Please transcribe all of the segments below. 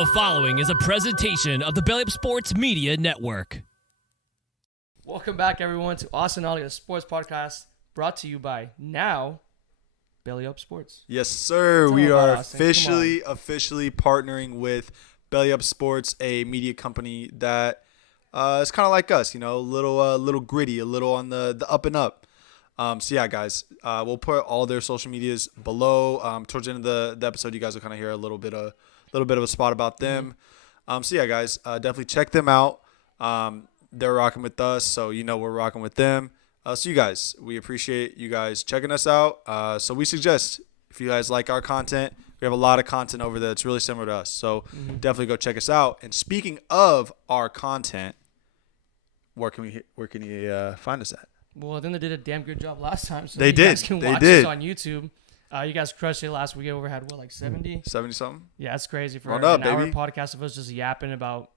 The following is a presentation of the Belly Up Sports Media Network. Welcome back, everyone, to Austin Ollie, the sports podcast brought to you by now Belly Up Sports. Yes, sir. Tell We them about are Austin. officially partnering with Belly Up Sports, a media company that is kind of like us, you know, a little gritty, a little on the up and up. So yeah, guys, we'll put all their social medias below. Towards the end of the episode, you guys will kind of hear a little bit of a spot about them. So yeah, guys, definitely check them out. They're rocking with us, so you know we're rocking with them. So you guys, we appreciate you guys checking us out. So we suggest, if you guys like our content, we have a lot of content over there that's really similar to us. So definitely go check us out. And speaking of our content, where can you find us at? Well, I think they did a damn good job last time. So They you did. guys can They watch did. us on YouTube. You guys crushed it last week. We had, like 70? 70-something? Yeah, that's crazy for Run an up, hour baby. podcast of us just yapping about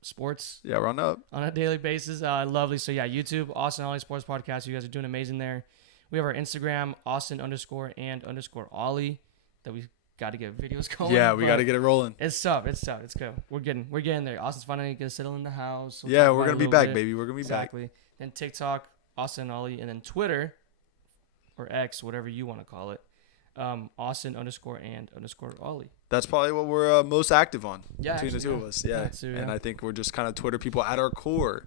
sports Yeah, run up. on a daily basis. Lovely. So, yeah, YouTube, Austin Ollie Sports Podcast. You guys are doing amazing there. We have our Instagram, Austin_and_Ollie, that we got to get videos going. Yeah, we got to get it rolling. It's tough. It's good. We're getting there. Austin's finally going to settle in the house. We'll Yeah, talk we're about it going to a be little back, bit. baby. We're going to be back. Exactly. Then TikTok, Austin Ollie, and then Twitter, or X, whatever you want to call it, Austin_and_Ollie. That's probably what we're most active on between the two of us. Yeah. That too, yeah. And I think we're just kind of Twitter people at our core.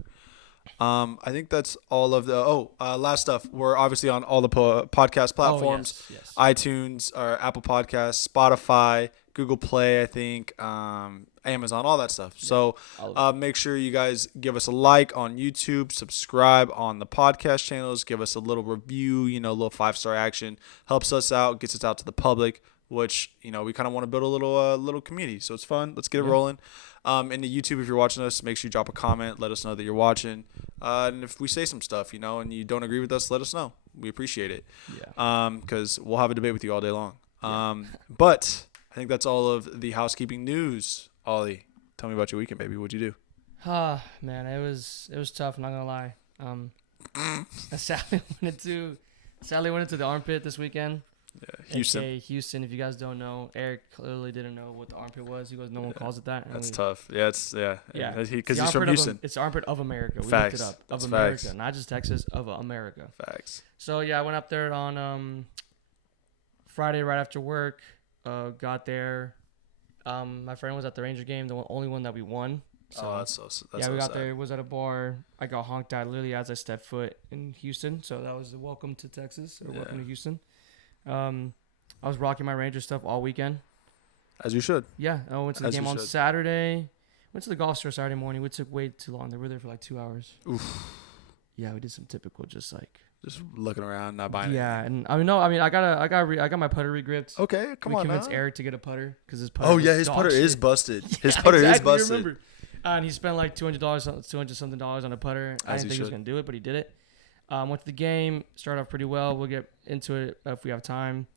I think that's all of the last stuff. We're obviously on all the podcast platforms. Yes. iTunes, or Apple Podcasts, Spotify, Google Play, I think, Amazon, all that stuff. So make sure you guys give us a like on YouTube, subscribe on the podcast channels, give us a little review, a little 5-star action. Helps us out, gets us out to the public, which, we kind of want to build a little community. So it's fun. Let's get it rolling. In the YouTube, if you're watching us, make sure you drop a comment. Let us know that you're watching. And if we say some stuff, and you don't agree with us, let us know. We appreciate it. Yeah. Because we'll have a debate with you all day long. But I think that's all of the housekeeping news. Ollie, tell me about your weekend, baby. What'd you do? Man, it was tough. I'm not gonna lie. I sadly went into the armpit this weekend. Yeah, Houston. AKA Houston. If you guys don't know, Eric clearly didn't know what the armpit was. He goes, no one calls it that. And That's tough. Yeah, because It's he's from Houston. It's the armpit of America. We Facts. looked it up. Of That's America, facts. not just Texas, of America. Facts. So yeah, I went up there on Friday right after work. Got there. My friend was at the Ranger game, the only one that we won. So That's we so got sad. there. Was at a bar. I got honked at literally as I stepped foot in Houston. So that was the welcome to Texas or welcome to Houston. I was rocking my Ranger stuff all weekend. As you should. Yeah, I went to the As game you on should. Saturday. Went to the golf store Saturday morning. We took way too long. They were there for like 2 hours. Oof. Yeah, we did some typical just looking around, not buying yeah, and I got my putter regripped. it. Okay, come we on convinced now. Eric to get a putter because his putter. Oh, was yeah, his dog putter is shit. busted. Yeah, His putter is exactly, busted. Remember. And he spent like $200 something dollars on a putter. I As didn't he think he was should. gonna do it, but he did it. Went to the game. Started off pretty well. We'll get into it if we have time.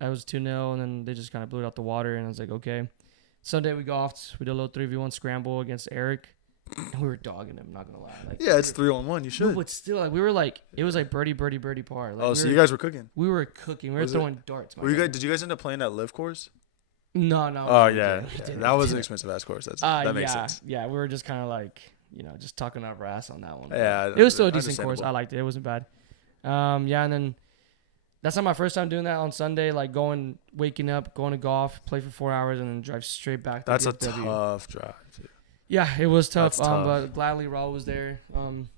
It was 2-0, and then they just kind of blew it out the water, and I was like, okay. Sunday we golfed. We did a little 3v1 scramble against Eric, and we were dogging him. Not gonna lie. Yeah, it's 3-on-1. You No, should. but still, it was like birdie par. So you guys were cooking. We were cooking. We were Was it? throwing darts. Did you guys end up playing that live course? No. Oh, we yeah. didn't. That was an expensive ass course. That makes sense. Yeah, we were just kind of like, just talking our ass on that one. Yeah. It was still a decent course. I understandable. liked it. It wasn't bad. And then that's not my first time doing that on Sunday. Like waking up, going to golf, play for 4 hours, and then drive straight back to That's a DFW. tough drive, too. Yeah, it was tough. That's tough. But gladly Raul was there.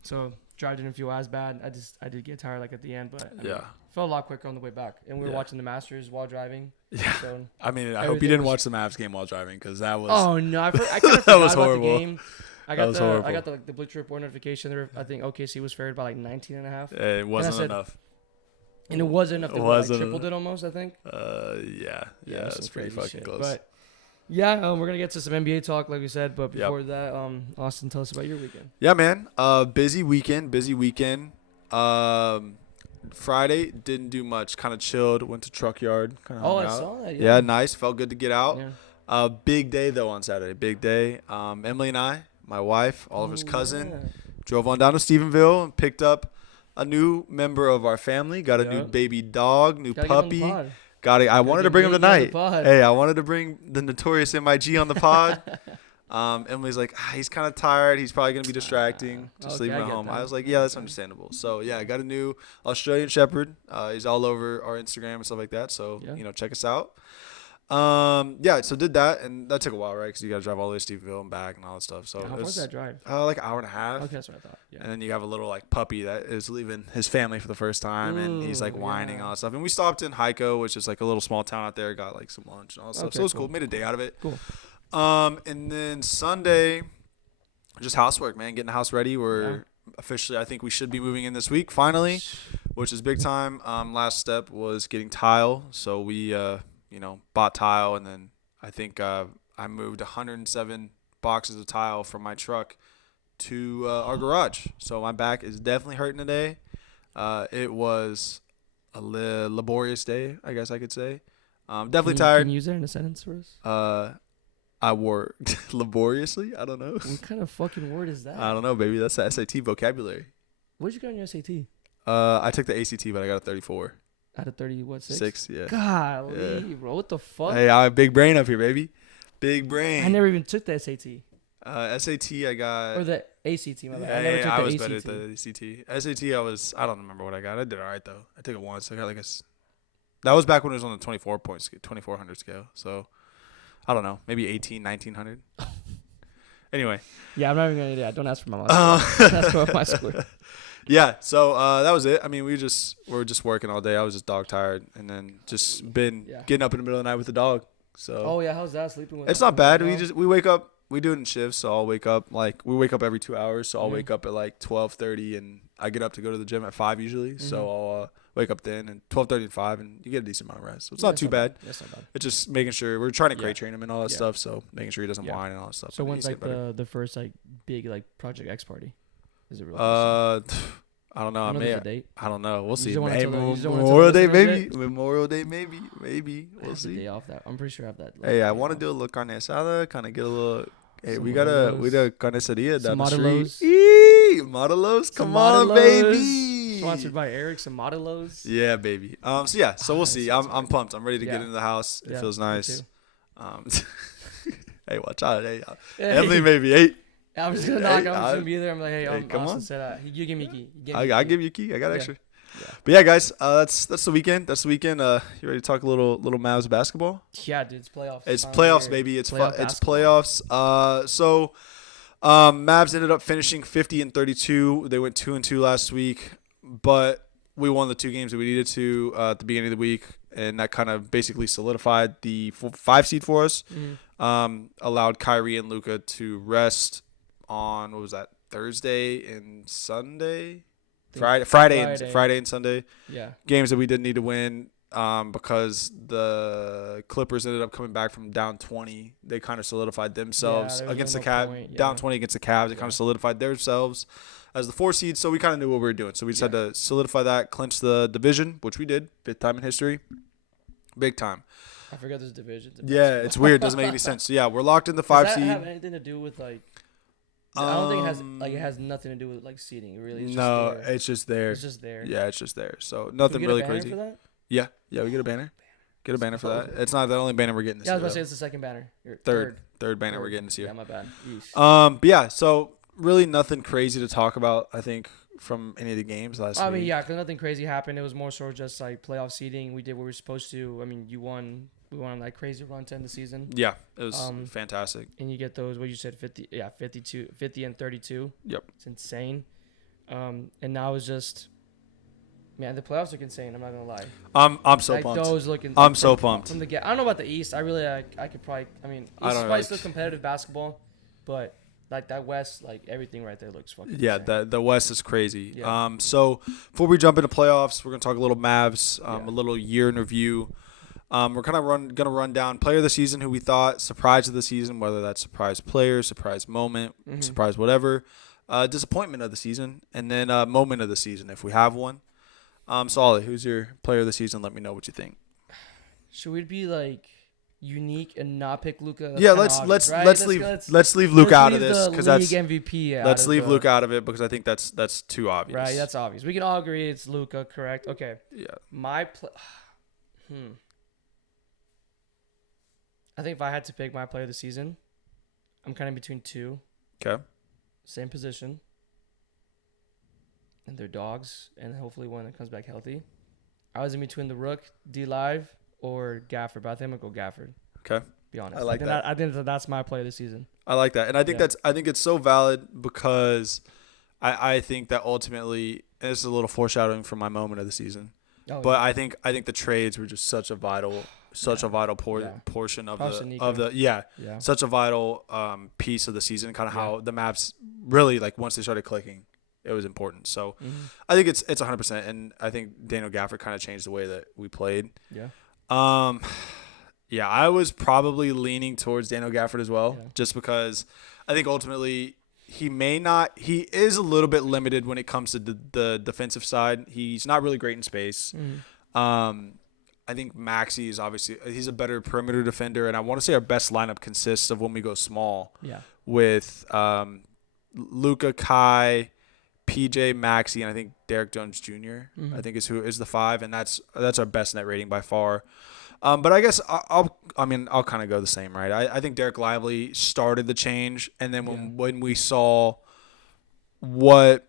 So drive didn't feel as bad. I did get tired like at the end, but I mean, Yeah. felt a lot quicker on the way back. And we were watching the Masters while driving. Yeah. So I mean, I hope Everything you didn't was- watch the Mavs game while driving, because that was. oh no, I kind of forgot That was about horrible. the game. I got horrible. the Bleacher Report notification. I think OKC was favored by like 19 and a half. It wasn't said- enough. And it wasn't enough. They Wasn't tripled it? it almost, I think. Yeah, some it's pretty crazy fucking shit. close. But yeah, we're gonna get to some NBA talk, like we said. But before that, Austin, tell us about your weekend. Yeah, man. Busy weekend. Friday didn't do much. Kind of chilled. Went to Truck Yard. Kind of Oh, hung I out. saw that. Yeah, nice. Felt good to get out. Yeah. Big day though on Saturday. Big day. Emily and I, my wife, Oliver's cousin, drove on down to Stephenville and picked up a new member of our family. Got a new baby dog, new Gotta get on the puppy. pod. I wanted to get bring him Miggy on the tonight. pod. Hey, I wanted to bring the notorious MIG on the pod. Emily's like, he's kind of tired. He's probably going to be distracting. Just leave him at home. I was like, yeah, that's understandable. So, yeah, I got a new Australian Shepherd. He's all over our Instagram and stuff like that. So, check us out. So did that, and that took a while, right? Because you got to drive all the way to Steveville and back and all that stuff. So how far is that drive? Like an hour and a half. Okay, that's what I thought. Yeah. And then you have a little like puppy that is leaving his family for the first time, and he's like whining and all that stuff. And we stopped in Heiko, which is like a little small town out there. Got like some lunch and all that stuff. So it was cool. Made a day out of it. Cool. And then Sunday, just housework, man. Getting the house ready. We're officially, I think we should be moving in this week finally, which is big time. Last step was getting tile. So we, bought tile, and then I think I moved 107 boxes of tile from my truck to our garage. So my back is definitely hurting today. It was a laborious day, I guess I could say. Definitely tired. Can you use that in a sentence for us? I worked laboriously. I don't know. What kind of fucking word is that? I don't know, baby. That's the SAT vocabulary. What did you get on your SAT? I took the ACT, but I got a 34. Out of 30, what, 6? 6, yeah. Golly, bro. What the fuck? Hey, I'm a big brain up here, baby. Big brain. I never even took the SAT. SAT, I got. Or the ACT, my bad. Yeah, I never took the I was ACT. better at the ACT. SAT, I don't remember what I got. I did all right, though. I took it once. I got that was back when it was on the 2400 scale. So, I don't know. Maybe 1900. Anyway. Yeah, I'm not even going to do that. Don't ask for my score. Ask for my score. Yeah, so that was it. I mean, we were just working all day. I was just dog tired, and then just been getting up in the middle of the night with the dog. So. Oh yeah, how's that sleeping with? It's not bad. We wake up. We do it in shifts, so I'll wake up we wake up every 2 hours. So I'll wake up at like 12:30, and I get up to go to the gym at 5 usually. Mm-hmm. So I'll wake up then, and 12:30 and 5, and you get a decent amount of rest. So it's not too bad. That's not bad. It's just making sure we're trying to crate train him and all that stuff. So making sure he doesn't whine and all that stuff. So when's like the first like big like Project X party? Is it real? I don't know. I don't know. We'll see. Memorial Day, maybe. Memorial Day, maybe. We'll see. Day off that. I'm pretty sure I have that. Hey, I want to do a little carne asada, kind of get a little. Hey, we got a carniceria down the street. Modelos, come on, baby. Sponsored by Eric, some Modelos. Yeah, baby. So we'll see. I'm pumped. I'm ready to get into the house. It feels nice. Hey, watch out. Hey, Emily, maybe 8. I'm just gonna knock. I'm just gonna be there. I'm like, hey, come on. You give me a key. I give you a key. I got extra. Yeah. But yeah, guys, that's the weekend. That's the weekend. You ready to talk a little Mavs basketball? Yeah, dude, it's playoffs. It's playoffs, baby. It's playoffs. So Mavs ended up finishing 50-32. They went 2-2 last week, but we won the 2 games that we needed to at the beginning of the week, and that kind of basically solidified the 5 seed for us. Mm-hmm. Allowed Kyrie and Luka to rest on Thursday and Sunday. Friday and Sunday. Yeah. Games that we didn't need to win because the Clippers ended up coming back from down 20. They kind of solidified themselves against the Cavs. Down 20 against the Cavs. They kind of solidified themselves as the 4 seed. So we kind of knew what we were doing. So we just had to solidify that, clinch the division, which we did. 5th time in history. Big time. I forgot there's divisions. Yeah, it's weird. Doesn't make any sense. So yeah, we're locked in the 5 seed. Does that have anything to do with like? I don't think it has nothing to do with like seating. Really, it's just there. It's just there. Yeah, it's just there. So nothing really crazy. For that? Yeah, we get a banner. Get a banner for that. It's not the only banner we're getting this year. I was about to say it's the second banner. Third banner we're getting this year. Yeah, my bad. But yeah, so really nothing crazy to talk about. I think from any of the games last week. I mean, yeah, because nothing crazy happened. It was more so just like playoff seeding. We did what we were supposed to. I mean, you won. We won on that crazy run to end the season. Yeah, it was fantastic. And you get those, what you said, 50 and 32. Yep. It's insane. And now it's just, man, the playoffs look insane. I'm not going to lie. I'm so pumped. Those looking. I'm so pumped. I don't know about the East. I really, I could probably, East is probably still competitive basketball, but like that West, like everything right there looks fucking insane. The West is crazy. Yeah. So before we jump into playoffs, we're going to talk a little Mavs, a little year in review. We're kind of going to run down player of the season, who we thought, surprise of the season, whether that's surprise player, surprise moment, surprise whatever, disappointment of the season, and then moment of the season if we have one. So Ollie, who's your player of the season? Let me know what you think. Should we be like unique and not pick Luka? Yeah, let's leave Luka out of this because that's MVP. Let's leave Luka out of it because I think that's too obvious. Right, that's obvious. We can all agree it's Luka, correct? Okay. Yeah. I think if I had to pick my player of the season, I'm kind of between two. Okay. Same position. And they're dogs. And hopefully one that comes back healthy. I was in between the Rook, D-Live, or Gafford. But I think I'm going to go Gafford. Okay. Be honest. I like that. I think that's my player of the season. I like that. And I think I think it's so valid because I think that ultimately, and this is a little foreshadowing for my moment of the season. Oh, But yeah. I think the trades were just such a vital portion of Yeah. such a vital piece of the season, kind of how the Mavs really, like, once they started clicking, it was important. So I think it's 100%, and I think Daniel Gafford kind of changed the way that we played. Yeah. Yeah, I was probably leaning towards Daniel Gafford as well, Yeah. just because I think ultimately he is a little bit limited when it comes to the defensive side. He's not really great in space. I think Maxey is obviously he's a better perimeter defender, and I want to say our best lineup consists of when we go small. Yeah. With Luka, Kai, PJ, Maxey, and I think Derek Jones Jr. I think is the 5, and that's our best net rating by far. But I guess I'll kind of go the same, right? I think Derek Lively started the change, and then when we saw what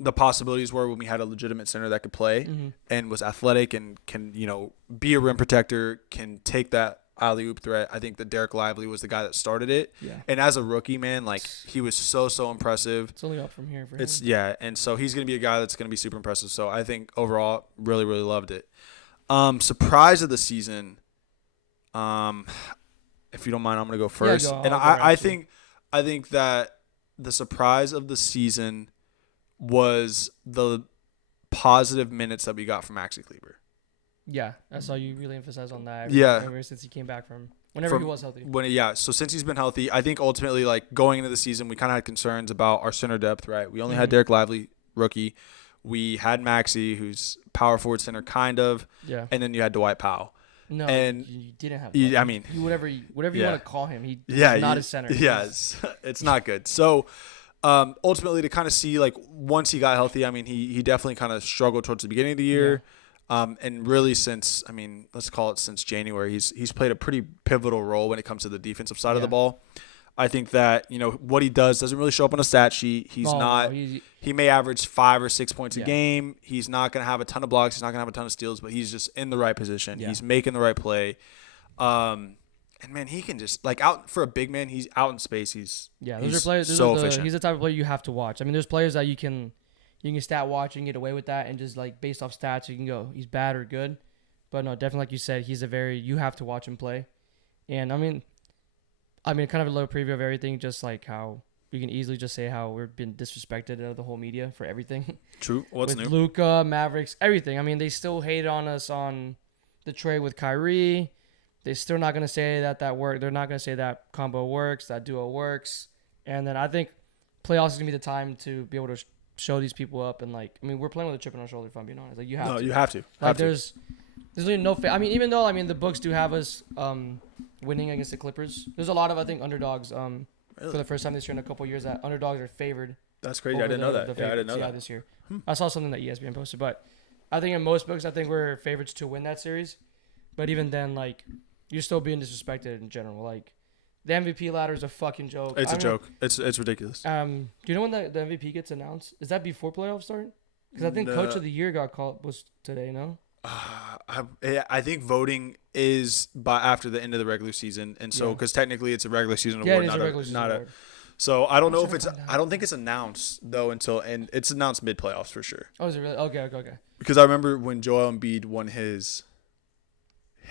the possibilities were when we had a legitimate center that could play and was athletic and can, be a rim protector, can take that alley-oop threat, I think that Derek Lively was the guy that started it. Yeah. And as a rookie, man, like, he was so impressive. It's only up from here for him. And so he's going to be a guy that's going to be super impressive. So I think overall, really, really loved it. Surprise of the season, if you don't mind, I'm going to go first. Yeah, go. And I think that the surprise of the season was the positive minutes that we got from Mavericks-Clippers. Yeah, I saw you really emphasize on that. Ever since he came back whenever he was healthy. So since he's been healthy, I think ultimately, like, going into the season, we kind of had concerns about our center depth, right? We only had Derek Lively, rookie. We had Maxey, who's power forward center, kind of. Yeah. And then you had Dwight Powell. No, and you didn't have. Whatever you want to call him, he's not a center. Yes, it's not good. So. Ultimately, to kind of see, like, once he got healthy, I mean, he definitely kind of struggled towards the beginning of the year. And really since January, he's played a pretty pivotal role when it comes to the defensive side of the ball. I think that, what he doesn't really show up on a stat sheet. He may average 5 or 6 points a game. He's not going to have a ton of blocks. He's not going to have a ton of steals, but he's just in the right position. Yeah. He's making the right play. And, man, he can just, like, out for a big man, he's out in space. He's efficient. He's the type of player you have to watch. I mean, there's players that you can stat watch and get away with that, and just, like, based off stats, you can go, he's bad or good. But, no, definitely, like you said, you have to watch him play. And, I mean, kind of a little preview of everything, just like how you can easily just say how we've been disrespected out of the whole media for everything. True. What's new? With Luka, Mavericks, everything. I mean, they still hate on us on the trade with Kyrie. They're still not going to say that worked. They're not going to say that combo works, that duo works. And then I think playoffs is going to be the time to be able to show these people up. And, like, I mean, we're playing with a chip on our shoulder, if I'm being honest. Like, you have to. Like, there's really no even though, the books do have us winning against the Clippers, there's a lot of, I think, underdogs for the first time this year in a couple of years that underdogs are favored. That's crazy. I didn't know that. I didn't know that. This year. I saw something that ESPN posted. But I think in most books, I think we're favorites to win that series. But even then, like, you're still being disrespected in general. Like, the MVP ladder is a fucking joke. It's a joke. It's ridiculous. Do you know when the MVP gets announced? Is that before playoffs start? Because I think Coach of the Year was today, no? I think voting is after the end of the regular season, and so because technically it's a regular season award, not a. So I don't know if I don't think it's announced though and it's announced mid playoffs for sure. Oh, is it really? Okay. Because I remember when Joel Embiid won his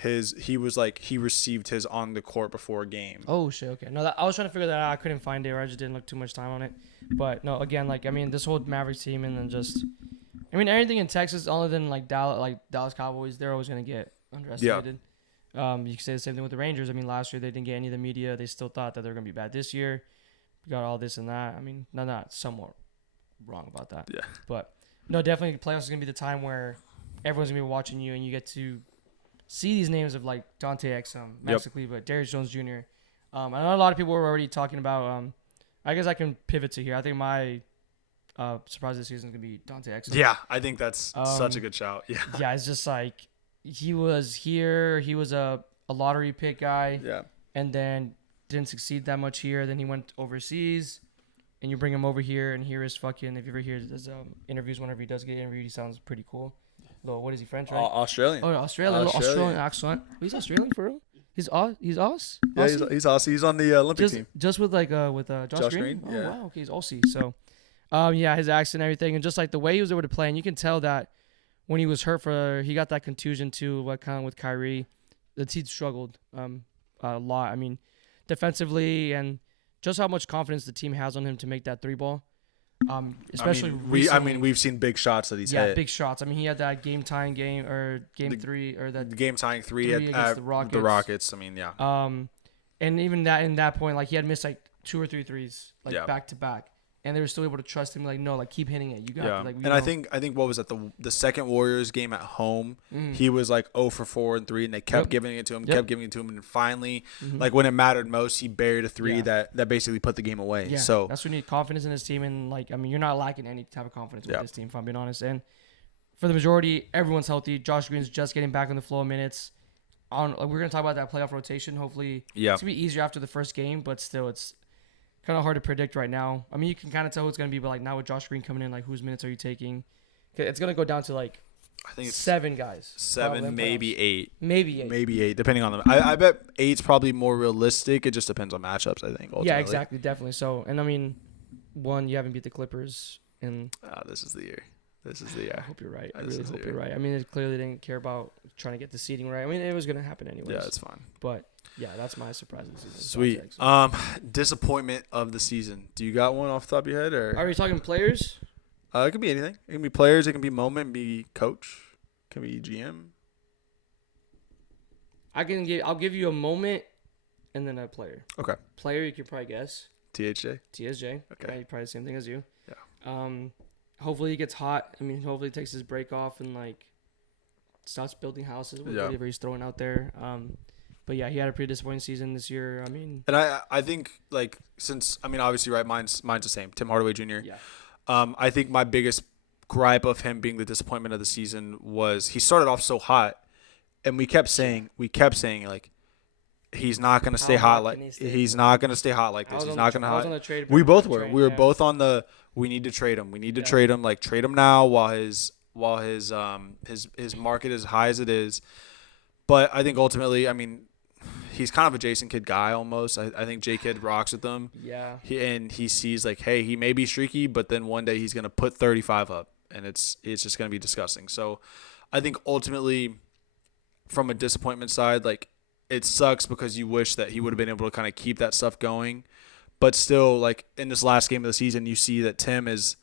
he was like he received his on the court before a game. Oh shit. Okay. No, I was trying to figure that out. I couldn't find it, or I just didn't look too much time on it. But no, again, like, this whole Mavericks team, and then just, anything in Texas other than like Dallas Cowboys, they're always gonna get underestimated. Yeah. You can say the same thing with the Rangers. Last year they didn't get any of the media. They still thought that they were gonna be bad this year. We got all this and that. Not somewhat wrong about that. Yeah. But no, definitely playoffs is gonna be the time where everyone's gonna be watching you, and you get to see these names of like Dante Exum, Maxically, but Derek Jones Jr. I know a lot of people were already talking about. I guess I can pivot to here. I think my surprise this season is gonna be Dante Exum. Yeah, I think that's such a good shout. Yeah. Yeah, it's just like he was here. He was a a lottery pick guy. Yeah. And then didn't succeed that much here. Then he went overseas, and you bring him over here, and here is fucking. If you ever hear his interviews, whenever he does get interviewed, he sounds pretty cool. Though, what is he, French, right? Australian. Oh, Australian. Little Australian accent. Oh, he's Australian for real. He's Aus. Yeah, he's Aussie. He's on the Olympic team. Just with Josh Green. Oh yeah. wow, okay, he's Aussie. So, yeah, his accent and everything, and just like the way he was able to play, and you can tell that when he was hurt he got that contusion too. What kind of with Kyrie, the team struggled a lot. I mean, defensively and just how much confidence the team has on him to make that three ball. Especially we've seen big shots that he's hit. Yeah, big shots. I mean, he had that game tying game or game three or that game tying three against the Rockets. I mean, yeah. And even that in that point, like he had missed like 2 or 3 threes back to back, and they were still able to trust him. Like, no, like keep hitting it. You got it. Like, and I think what was that the second Warriors game at home? He was like 0 for 4 and 3, and they kept giving it to him, and finally, like when it mattered most, he buried a three that basically put the game away. Yeah, so that's when you need confidence in his team, and like I mean, you're not lacking any type of confidence with this team, if I'm being honest. And for the majority, everyone's healthy. Josh Green's just getting back on the flow of minutes. We're gonna talk about that playoff rotation. Hopefully, it's gonna be easier after the first game, but still, it's kind of hard to predict right now. I mean, you can kind of tell who it's going to be, but like now with Josh Green coming in, like whose minutes are you taking? It's going to go down to like I think it's 7 guys. 7, maybe 8. Maybe 8, depending on them. I bet 8's probably more realistic. It just depends on matchups, I think. Ultimately. Yeah, exactly, definitely. So, and I mean, you haven't beat the Clippers, and this is the year. I hope you're right. I really hope you're right. I mean, it clearly didn't care about trying to get the seeding right. I mean, it was going to happen anyways. Yeah, it's fine. But yeah, that's my surprise of the season. Sweet. Disappointment of the season. Do you got one off the top of your head, or are we talking players? It could be anything. It can be players. It can be moment. Be coach. It can be GM. I'll give you a moment, and then a player. Okay. Player, you could probably guess. TSJ. Okay. Right? Probably the same thing as you. Yeah. Hopefully he gets hot. I mean, hopefully he takes his break off and like starts building houses. Whatever he's throwing out there. But yeah, he had a pretty disappointing season this year. I mean, and I think like since I mean obviously right, mine's the same. Tim Hardaway Jr. Yeah. I think my biggest gripe of him being the disappointment of the season was he started off so hot, and we kept saying like he's not gonna stay hot like he's not gonna stay hot like this. He's not gonna hot. We both were. We were both on the. We need to trade him. We need to trade him. Like trade him now while his market is high as it is. But I think ultimately, I mean, he's kind of a Jason Kidd guy almost. I think J Kidd rocks with him. Yeah. He sees like, hey, he may be streaky, but then one day he's gonna put 35 up, and it's just gonna be disgusting. So, I think ultimately, from a disappointment side, like it sucks because you wish that he would have been able to kind of keep that stuff going. But still, like, in this last game of the season, you see that Tim is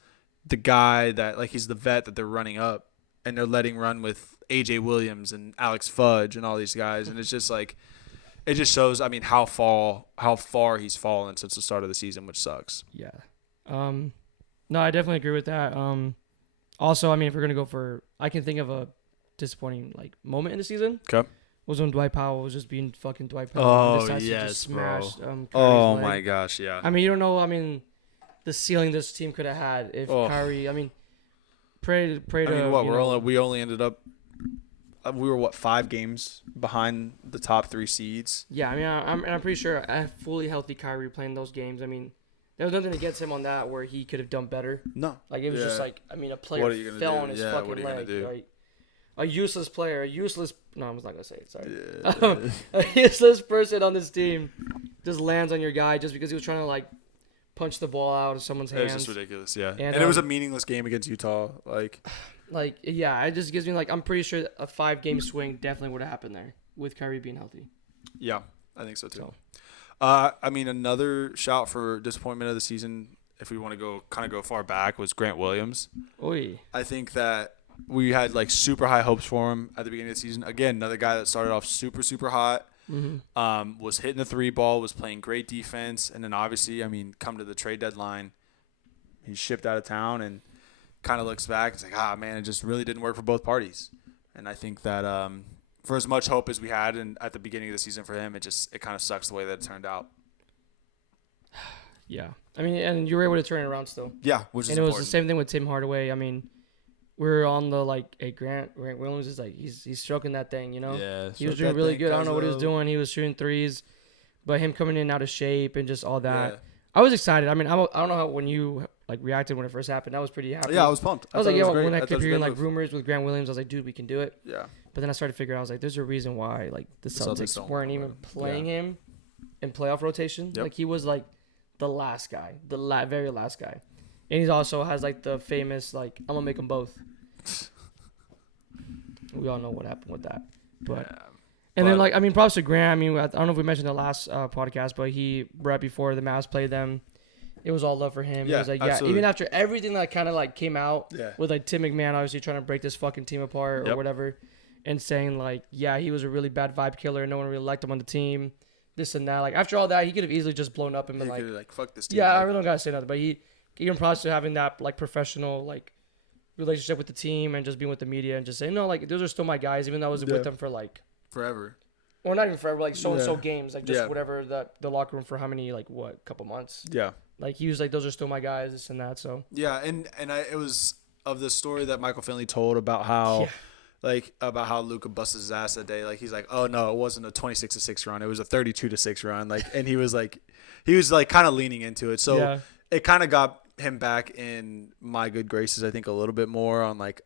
the guy that, like, he's the vet that they're running up. And they're letting run with A.J. Williams and Alex Fudge and all these guys. And it's just, like, it just shows, I mean, how far he's fallen since the start of the season, which sucks. Yeah. No, I definitely agree with that. Also, I mean, if we're going to go for – I can think of a disappointing, like, moment in the season. Okay. Was when Dwight Powell was just being fucking Dwight Powell. Oh, yes, bro. Oh, my gosh, yeah. I mean, you don't know. I mean, the ceiling this team could have had if Kyrie. I mean, pray to. I mean, what we only ended up. We were 5 games behind the top 3 seeds. Yeah, I mean, I'm pretty sure a fully healthy Kyrie playing those games. I mean, there was nothing against him on that where he could have done better. No, like it was just like I mean, a player fell on his fucking leg. Like, a useless player, no, I'm not going to say it, sorry. Yeah. A useless person on this team just lands on your guy just because he was trying to, like, punch the ball out of someone's hands. It was just ridiculous, yeah. And it was a meaningless game against Utah. Like, yeah, it just gives me, like, I'm pretty sure a 5-game swing definitely would have happened there with Kyrie being healthy. Yeah, I think so, too. I mean, another shout for disappointment of the season, if we want to go far back, was Grant Williams. Oy. I think that we had like super high hopes for him at the beginning of the season. Again, another guy that started off super, super hot, was hitting the 3 ball, was playing great defense. And then obviously, I mean, come to the trade deadline, he's shipped out of town and kind of looks back. It's like, man, it just really didn't work for both parties. And I think that for as much hope as we had at the beginning of the season for him, it kind of sucks the way that it turned out. Yeah. I mean, and you were able to turn it around still. Yeah, which is important. And it was the same thing with Tim Hardaway. I mean, we're on the like, hey, Grant Williams is like he's stroking that thing, you know. Yeah, He was doing really good. I don't know what he was doing. He was shooting threes, but him coming in out of shape and just all that. Yeah. I was excited. I mean, I don't know how when you like reacted when it first happened. I was pretty happy. Yeah, I was pumped. I was like, when I kept hearing like rumors with Grant Williams, I was like, dude, we can do it. Yeah. But then I started to figure out, I was like, there's a reason why like the Celtics don't weren't want even him. playing him in playoff rotation. Yep. Like he was like the last guy, very last guy, and he also has like the famous like I'm gonna make them both. We all know what happened with that, but. Yeah. And then, like, I mean, props to Grant. I mean, I don't know if we mentioned the last podcast, but he, right before the Mavs played them, it was all love for him. Yeah, He was like, absolutely. even after everything that kind of, like, came out Yeah. with, like, Tim McMahon obviously trying to break this fucking team apart or whatever, and saying, like, yeah, he was a really bad vibe killer. No one really liked him on the team, this and that. Like, after all that, he could have easily just blown up and been like, fuck this team. yeah, I really don't got to say nothing. But he even props to having that, like, professional, like, relationship with the team and just being with the media and just saying, no, like, those are still my guys, even though I was with them for, like, forever. or not even forever, like so games, like just Yeah. whatever the locker room for how many, like what, couple months. Yeah. Like he was like, those are still my guys, this and that. So Yeah, it was of the story that Michael Finley told about how about how Luka busted his ass that day. Like he's like, oh no, it wasn't a 26-6 run, it was a 32-6 run. Like, and he was like kind of leaning into it. So it kind of got him back in my good graces, I think, a little bit more on like.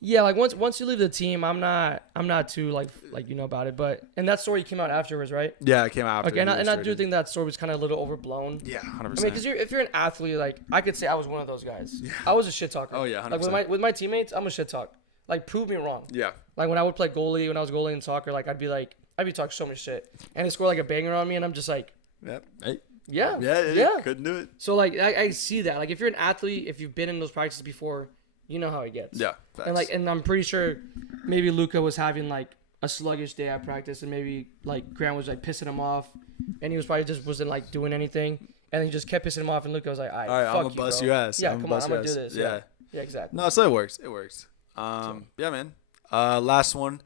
Yeah, like once you leave the team, I'm not too like you know about it, but and that story came out afterwards, right? Yeah, it came out after. Okay, and I do think that story was kind of a little overblown. Yeah, 100%. I mean, because if you're an athlete, like I could say I was one of those guys. Yeah. I was a shit talker. Oh yeah, 100%. Like with my teammates, I'm a shit talk. Like prove me wrong. Yeah. Like when I would play goalie, when I was goalie in soccer, like I'd be talking so much shit, and they score like a banger on me, and I'm just like, Yep. Hey. Yeah. Couldn't do it. So like I see that. Like if you're an athlete, if you've been in those practices before, you know how it gets. Yeah. Facts. And I'm pretty sure maybe Luka was having like a sluggish day at practice, and maybe like Grant was like pissing him off, and he was probably just wasn't like doing anything, and he just kept pissing him off, and Luka was like, all right, I'm fuck gonna you, bust bro. your ass. Yeah, come on, I'm gonna do this. Yeah. Yeah, exactly. No, so it works. It works. Yeah, man. Last one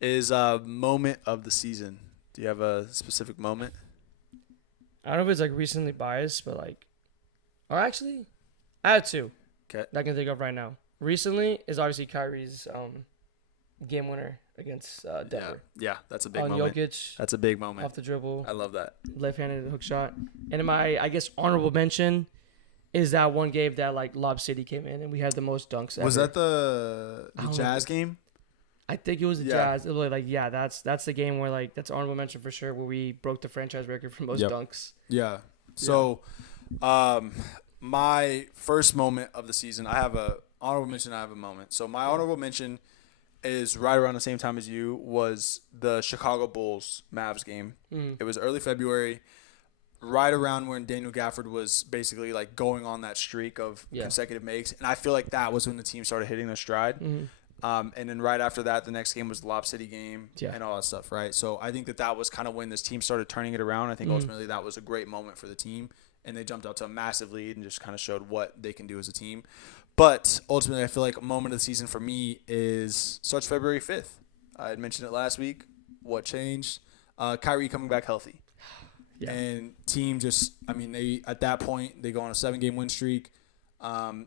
is moment of the season. Do you have a specific moment? I don't know if it's like recently biased, but like, or actually, I had two. Okay. That I can think of right now. Recently is obviously Kyrie's game winner against Denver. Yeah, that's a big On moment. Jokic, That's a big moment. off the dribble, I love that. left-handed hook shot. And in my, I guess, honorable mention is that one game that like Lob City came in and we had the most dunks ever. Was that the Jazz game? I think it was the Jazz. It was like, yeah, that's the game where like that's honorable mention for sure, where we broke the franchise record for most dunks. Yeah. So, my first moment of the season, I have a honorable mention. I have a moment. So my honorable mention is right around the same time as you was the Chicago Bulls Mavs game. Mm-hmm. It was early February, right around when Daniel Gafford was basically like going on that streak of consecutive makes, and I feel like that was when the team started hitting their stride. Mm-hmm. And then right after that, the next game was the Lob City game and all that stuff, right? So I think that was kind of when this team started turning it around. I think ultimately that was a great moment for the team, and they jumped out to a massive lead and just kind of showed what they can do as a team. But ultimately, I feel like a moment of the season for me starts February 5th. I had mentioned it last week. What changed? Kyrie coming back healthy. Yeah. And team they at that point, they go on a 7-game win streak.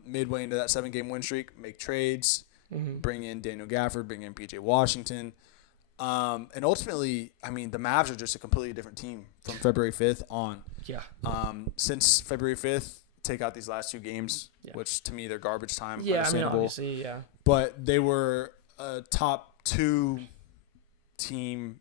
Midway into that 7-game win streak, make trades, bring in Daniel Gafford, bring in PJ Washington. And ultimately, I mean, the Mavs are just a completely different team from February 5th on. Yeah. Since February 5th, take out these last 2 games, which to me they're garbage time. Yeah, I mean, obviously, yeah. But they were a top 2 team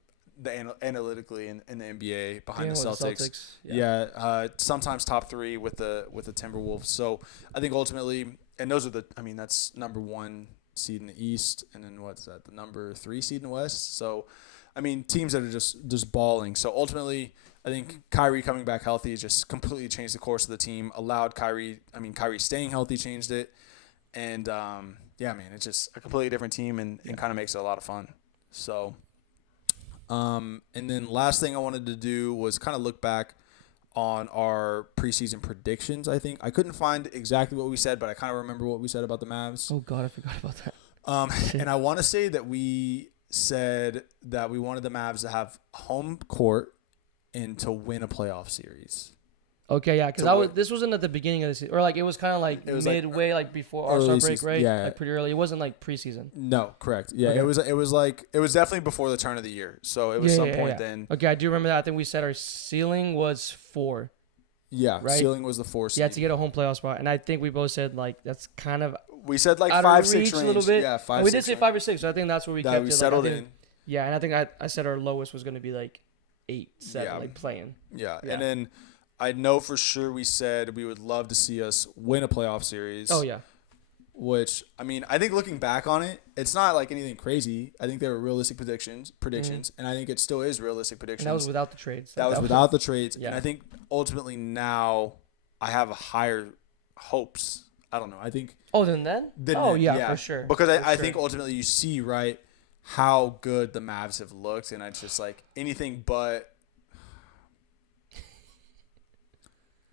analytically in the NBA behind the Celtics. Sometimes top 3 with the Timberwolves. So I think ultimately, and those are that's number 1 seed in the East, and then what's that? The number 3 seed in the West. So, I mean, teams that are just balling. So ultimately, I think Kyrie coming back healthy just completely changed the course of the team. Allowed Kyrie staying healthy changed it, and it's just a completely different team and kind of makes it a lot of fun. So, and then last thing I wanted to do was kind of look back on our preseason predictions. I think I couldn't find exactly what we said, but I kind of remember what we said about the Mavs. Oh God, I forgot about that. And I want to say that we said that we wanted the Mavs to have home court and to win a playoff series. Okay, yeah, because this wasn't at the beginning of the season, or like it was kind of like midway, like before All-Star break, season, right? yeah. Like pretty early. It wasn't like preseason. No, correct. Yeah, Okay. it was definitely before the turn of the year. So it was some point then. Okay, I do remember that. I think we said our ceiling was 4. Yeah, right? Ceiling was the 4 seed. Yeah, to get a home playoff spot, and I think we both said like that's kind of we said like out 5, of 6 reach range. a little bit. Yeah, 5. And we 6 did say range. 5 or 6, so I think that's where we kept we it. settled like, I think, in. Yeah, and I think I said our lowest was going to be like 8, 7, like playing. Yeah, and then I know for sure we said we would love to see us win a playoff series. Oh yeah. Which, I mean, I think looking back on it, it's not like anything crazy. I think they were realistic predictions, and I think it still is realistic predictions. And that was without the trades. That was without the trades, Yeah. and I think ultimately now I have higher hopes. I don't know. I think. Oh, then? For sure. Because I think ultimately you see, right, how good the Mavs have looked, and it's just like anything but.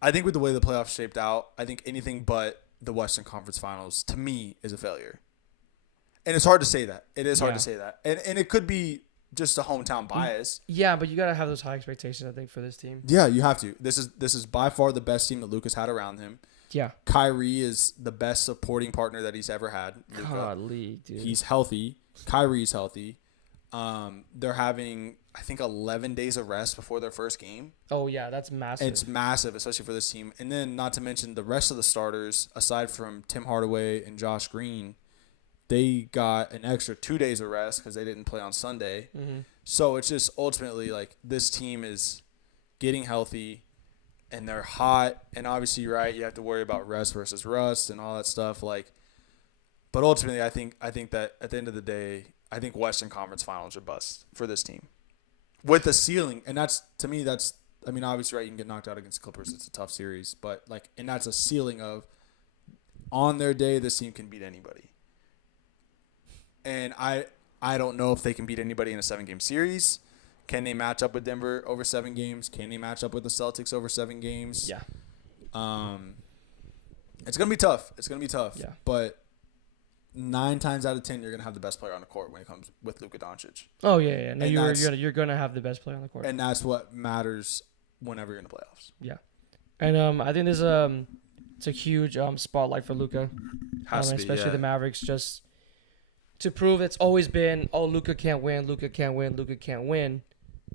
I think with the way the playoffs shaped out, I think anything but the Western Conference Finals, to me, is a failure. And it's hard to say that. It is hard to say that. And it could be just a hometown bias. Yeah, but you got to have those high expectations, I think, for this team. Yeah, you have to. This is by far the best team that Lucas had around him. Yeah. Kyrie is the best supporting partner that he's ever had. Luka. Golly, dude. He's healthy. Kyrie's healthy. They're having, I think, 11 days of rest before their first game. Oh, yeah, that's massive. It's massive, especially for this team. And then not to mention the rest of the starters, aside from Tim Hardaway and Josh Green, they got an extra 2 days of rest because they didn't play on Sunday. Mm-hmm. So it's just ultimately like this team is getting healthy and they're hot. And obviously, right, you have to worry about rest versus rust and all that stuff. But ultimately, I think that at the end of the day, I think Western Conference Finals are bust for this team. With the ceiling, and obviously, right, you can get knocked out against the Clippers. It's a tough series, but and that's a ceiling of on their day, this team can beat anybody. And I don't know if they can beat anybody in a 7-game series. Can they match up with Denver over 7 games? Can they match up with the Celtics over 7 games? Yeah. It's gonna be tough. Yeah. But 9 times out of 10, you're gonna have the best player on the court when it comes with Luka Doncic. Oh yeah. No, you're gonna have the best player on the court, and that's what matters whenever you're in the playoffs. Yeah, and I think there's it's a huge spotlight for Luka, especially the Mavericks, just to prove it's always been Luka can't win.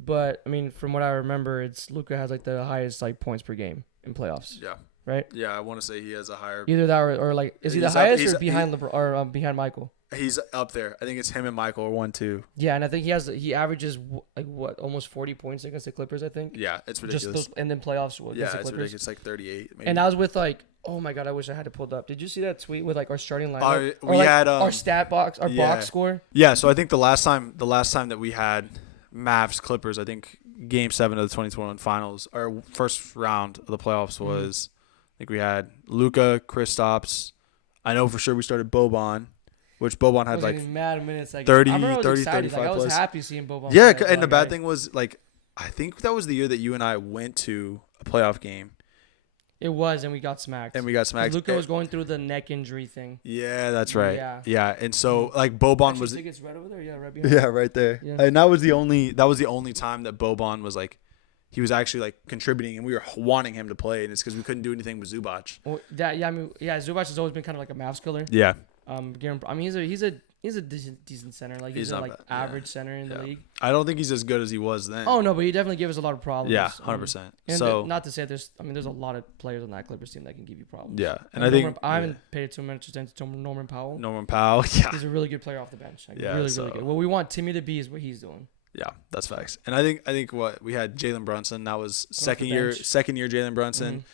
But I mean, from what I remember, Luka has like the highest points per game in playoffs. Yeah. Right? Yeah, I want to say he has a higher. Either that or is he the highest or behind LeBron or behind Michael? He's up there. I think it's him and Michael are 1-2. Yeah, and I think he averages almost 40 points against the Clippers. I think. Yeah, it's ridiculous. And then playoffs. Yeah, it's ridiculous. It's like 38. Maybe. And I was with oh my god, I wish I had it pulled up. Did you see that tweet with our starting lineup? We had our stat box, our box score. Yeah, so I think the last time that we had Mavs-Clippers, I think Game 7 of the 2021 Finals, our first round of the playoffs was. I think we had Luka, Kristaps. I know for sure we started Boban, which Boban had 30, 35 I was plus. happy seeing Boban. Yeah, and the bad thing was I think that was the year that you and I went to a playoff game. It was, and we got smacked. Luka was going through the neck injury thing. Yeah, that's right. Yeah, and so Boban was. It's right over there. Yeah, right behind. Yeah, right there. Yeah. And that was the only time that Boban was he was actually contributing, and we were wanting him to play, and it's because we couldn't do anything with Zubac. Well, Zubac has always been kind of like a Mavs killer. Yeah. I mean, he's a decent center. He's an average center in the league. I don't think he's as good as he was then. Oh no, but he definitely gave us a lot of problems. Yeah, 100%. And not to say there's a lot of players on that Clippers team that can give you problems. Yeah, and I think I haven't paid too much attention to Norman Powell. Yeah. He's a really good player off the bench. Yeah, really good. What we want Timmy to be is what he's doing. Yeah, that's facts. And I think what we had Jalen Brunson. That was second year Jalen Brunson. Mm-hmm.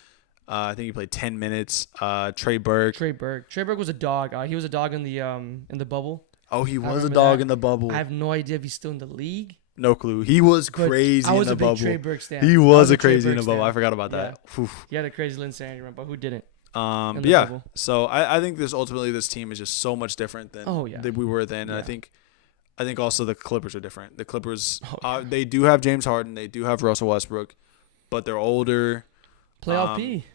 I think he played 10 minutes. Trey Burke. Trey Burke was a dog. He was a dog in the bubble. Oh, he was a dog in the bubble. I have no idea if he's still in the league. No clue. He was crazy in the bubble. I was a big Trey Burke stan. He was a crazy in the bubble. I forgot about that. Yeah. He had a crazy insanity run, but who didn't? But yeah. Bubble. So I think this team is just so much different than we were then. And I think also the Clippers are different. The Clippers, they do have James Harden. They do have Russell Westbrook, but they're older. Playoff P.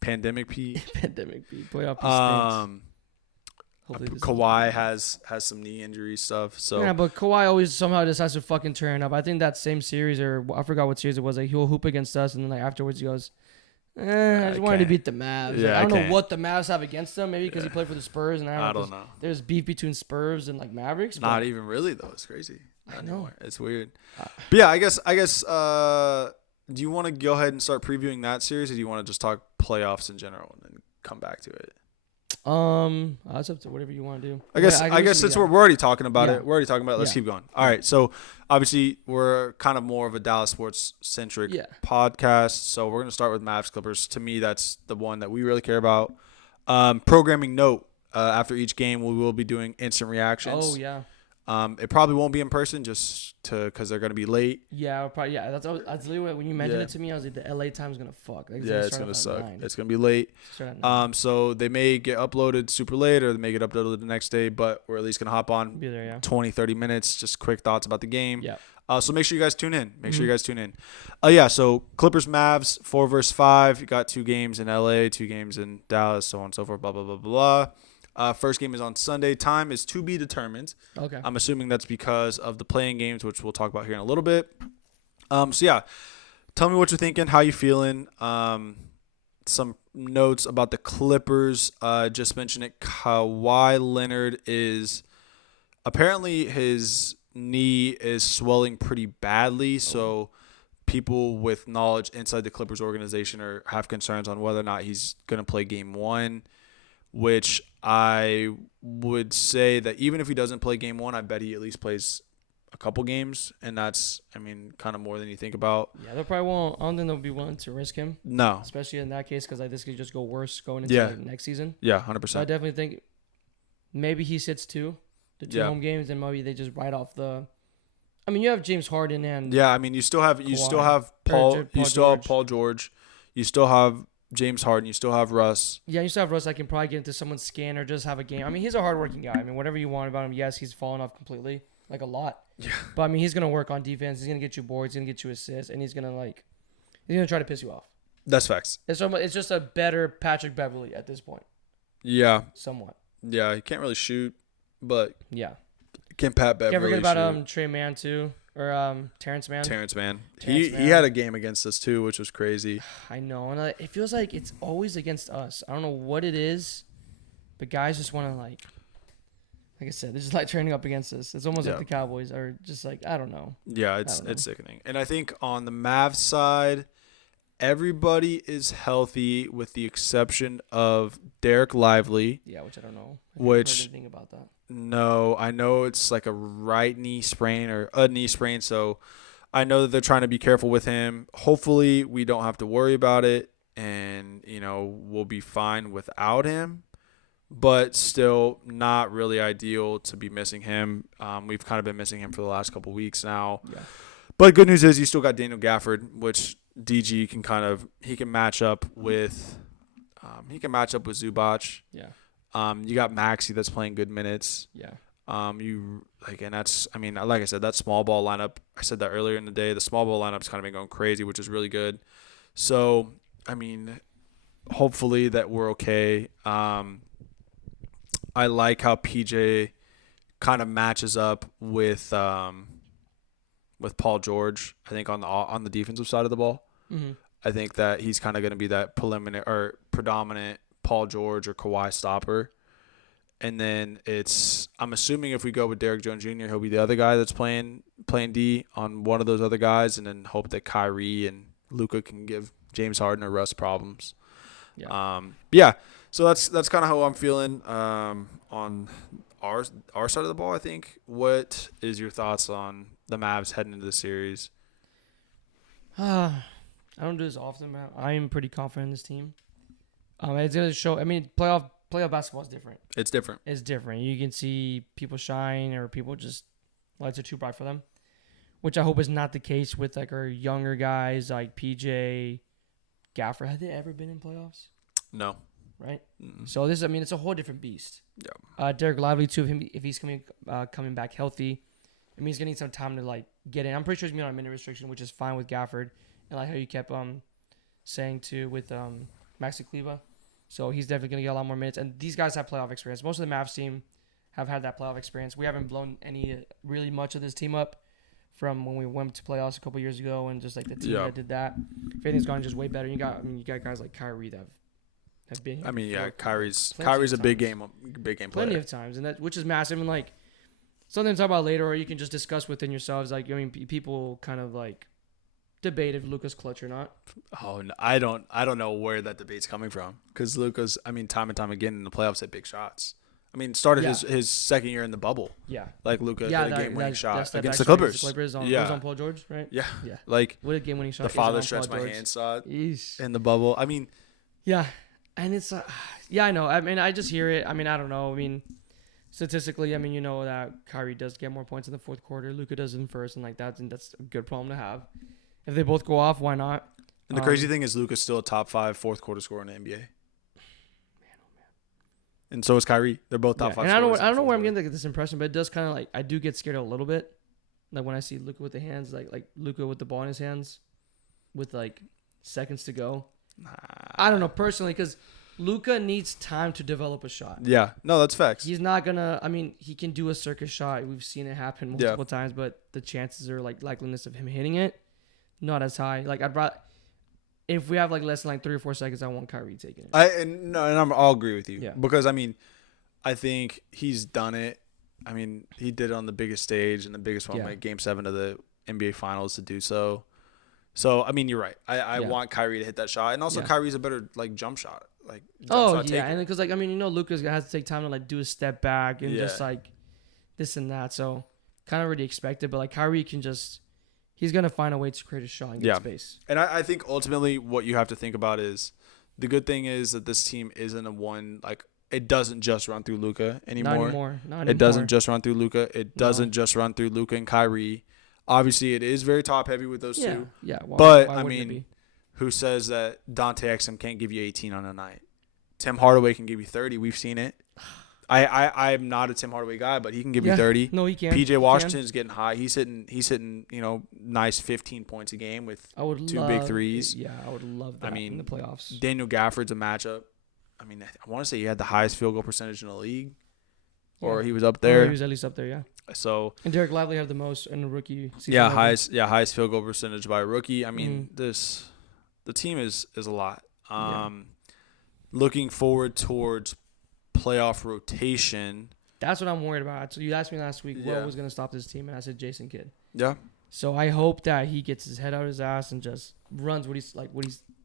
Pandemic P. Pandemic P. Playoff P stinks. Hopefully this Kawhi has some knee injury stuff. So yeah, but Kawhi always somehow decides to fucking turn up. I think that same series, or I forgot what series it was, like he'll hoop against us, and then like afterwards he goes, I just wanted to can't. beat the Mavs. Yeah, Like, I I don't know can't. what the Mavs have against them. Maybe because he played for the Spurs, and I don't know. There's beef between Spurs and like Mavericks. Not even really though. It's crazy. I know. It's weird. But yeah, I guess. Do you want to go ahead and start previewing that series, or do you want to just talk playoffs in general and then come back to it? That's up to whatever you want to do. I guess since we're already talking about it, let's Yeah. keep going. All right. So obviously we're kind of more of a Dallas sports centric podcast. So we're going to start with Mavs-Clippers. To me, that's the one that we really care about. Programming note, after each game, we will be doing instant reactions. Oh yeah. It probably won't be in person because they're going to be late. Yeah, probably. Yeah, that's literally what, when you mentioned it to me, I was like, the LA time's gonna fuck. Like, It's going to suck. It's going to be late. So they may get uploaded super late, or they may get uploaded the next day, but we're at least going to hop on Be there, yeah. 20, 30 minutes, just quick thoughts about the game. Yeah. So make sure you guys tune in. So Clippers Mavs 4 versus 5. You got 2 games in LA, 2 games in Dallas, so on and so forth. Blah blah blah blah. First game is on Sunday. Time is to be determined. Okay. I'm assuming that's because of the playing games, which we'll talk about here in a little bit. So yeah, tell me what you're thinking, how you feeling. Some notes about the Clippers. Just mention it. Kawhi Leonard is apparently his knee is swelling pretty badly. So people with knowledge inside the Clippers organization have concerns on whether or not he's going to play game 1, which I would say that even if he doesn't play game 1, I bet he at least plays a couple games. And that's, kind of more than you think about. Yeah, they probably won't. I don't think they'll be willing to risk him. No. Especially in that case, because like, this could just go worse going into next season. Yeah, 100%. So I definitely think maybe he sits the two home games, and maybe they just write off the. You have James Harden and you still have Paul George, you still have James Harden, you still have Russ. Yeah, you still have Russ. I can probably get into someone's skin or just have a game. He's a hardworking guy. Whatever you want about him. Yes, he's fallen off completely, like a lot. Yeah. But he's gonna work on defense. He's gonna get you boards. He's gonna get you assists, and he's gonna try to piss you off. That's facts. It's just a better Patrick Beverley at this point. Yeah. Somewhat. Yeah, he can't really shoot, but yeah. Can Pat Beverley Can't forget about shoot? Trey Mann too, or Terrence Mann. Terrence Mann. Terrence He Mann. had a game against us too, which was crazy. I know, and it feels like it's always against us. I don't know what it is, but guys just want to like I said, they're just like training up against us. It's almost like the Cowboys are just like, I don't know. Yeah, it's sickening. And I think on the Mavs side, everybody is healthy with the exception of Derek Lively. Yeah, which I don't know. Which heard anything about that? No, I know it's like a right knee sprain or a knee sprain, so I know that they're trying to be careful with him. Hopefully, we don't have to worry about it, and we'll be fine without him. But still, not really ideal to be missing him. We've kind of been missing him for the last couple weeks now. Yeah. But good news is you still got Daniel Gafford, which DG can match up with. He can match up with Zubac. Yeah. You got Maxey that's playing good minutes. Yeah. And that's like I said, that small ball lineup. I said that earlier in the day. The small ball lineup's kind of been going crazy, which is really good. So hopefully that we're okay. I like how PJ kind of matches up with Paul George. I think on the defensive side of the ball. Mm-hmm. I think that he's kind of going to be that predominant Paul George or Kawhi stopper. And then I'm assuming if we go with Derrick Jones Jr., he'll be the other guy that's playing D on one of those other guys, and then hope that Kyrie and Luka can give James Harden or Russ problems. Yeah. So that's kind of how I'm feeling on our side of the ball, I think. What is your thoughts on the Mavs heading into the series? I don't do this often, man. I am pretty confident in this team. It's going to show. Playoff basketball is different. It's different. It's different. You can see people shine or people just lights are too bright for them, which I hope is not the case with like our younger guys like PJ, Gafford. Have they ever been in playoffs? No. Right. Mm-mm. So this, it's a whole different beast. Yeah. Derek Lively too. If he's coming back healthy, he's getting some time to like get in. I'm pretty sure he's gonna be on a minute restriction, which is fine with Gafford. And like how you kept saying too with Maxi Kleba, So he's definitely going to get a lot more minutes. And these guys have playoff experience. Most of the Mavs team have had that playoff experience. We haven't blown really much of this team up from when we went to playoffs a couple years ago, and just like the team that did that. If anything's gone just way better. You got guys like Kyrie that have been here. I mean, yeah, Kyrie's plenty a of big times. game player. Plenty of times, and that which is massive, and like something to talk about later, or you can just discuss within yourselves. Like, I mean, people kind of like debate if Luka's clutch or not. Oh, no, I don't know where that debate's coming from, because Luka's, I mean, time and time again in the playoffs hit big shots. I mean, started his second year in the bubble. Yeah. Like Luka hit a game-winning shot that against the backstop Clippers. It was on Paul George, right? Yeah. Yeah. Like What a game-winning shot. the is father on stretched Paul my George. hand shot Yeesh. in the bubble. I mean, Yeah. And it's, I know. I mean, I just hear it. I mean, I don't know. I mean, statistically, I mean, you know that Kyrie does get more points in the fourth quarter. Luka does in first, and like that, and that's a good problem to have. If they both go off, why not? and the crazy thing is Luka's still a top 5 fourth quarter scorer in the NBA. And so is Kyrie. They're both top 5 And scorers. I don't know where I'm getting like, this impression, but it does kind of like, I do get scared a little bit. Like when I see Luka with the hands, like Luka with the ball in his hands with like seconds to go. I don't know personally, because Luka needs time to develop a shot. Yeah. No, that's facts. He's not gonna. I mean, he can do a circus shot. We've seen it happen multiple times, but the chances are like likeliness of him hitting it, not as high. Like if we have like less than like 3 or 4 seconds, I want Kyrie taking it. I'll agree with you. Yeah. Because I mean, I think he's done it. I mean, he did it on the biggest stage and the biggest one, like Game 7 of the NBA Finals, to do so. So I mean, you're right. I want Kyrie to hit that shot, and also Kyrie's a better like jump shot. Like shot taker. And because like I mean, you know, Luka's has to take time to like do a step back and just like this and that. So kind of already expected, but like Kyrie can just. He's going to find a way to create a shot and get space. And I think ultimately what you have to think about is the good thing is that this team isn't a one, like, it doesn't just run through Luka anymore. Not anymore. It doesn't just run through Luka. It doesn't just run through Luka and Kyrie. Obviously, it is very top heavy with those two. Yeah. But, I mean, who says that Dante Exum can't give you 18 on a night? Tim Hardaway can give you 30. We've seen it. I'm not a Tim Hardaway guy, but he can give you 30. No, he can. PJ Washington is getting high. He's hitting, nice 15 points a game with 2 big threes. Yeah, I would love that in the playoffs. Daniel Gafford's a matchup. I mean, I want to say he had the highest field goal percentage in the league, or he was up there. He was at least up there, yeah. So and Derek Lively had the most in the rookie season. Highest field goal percentage by a rookie. I mean, the team is a lot. Looking forward towards playoff rotation. That's what I'm worried about. So you asked me last week what was going to stop this team, and I said Jason Kidd. Yeah. So I hope that he gets his head out of his ass and just runs what he's.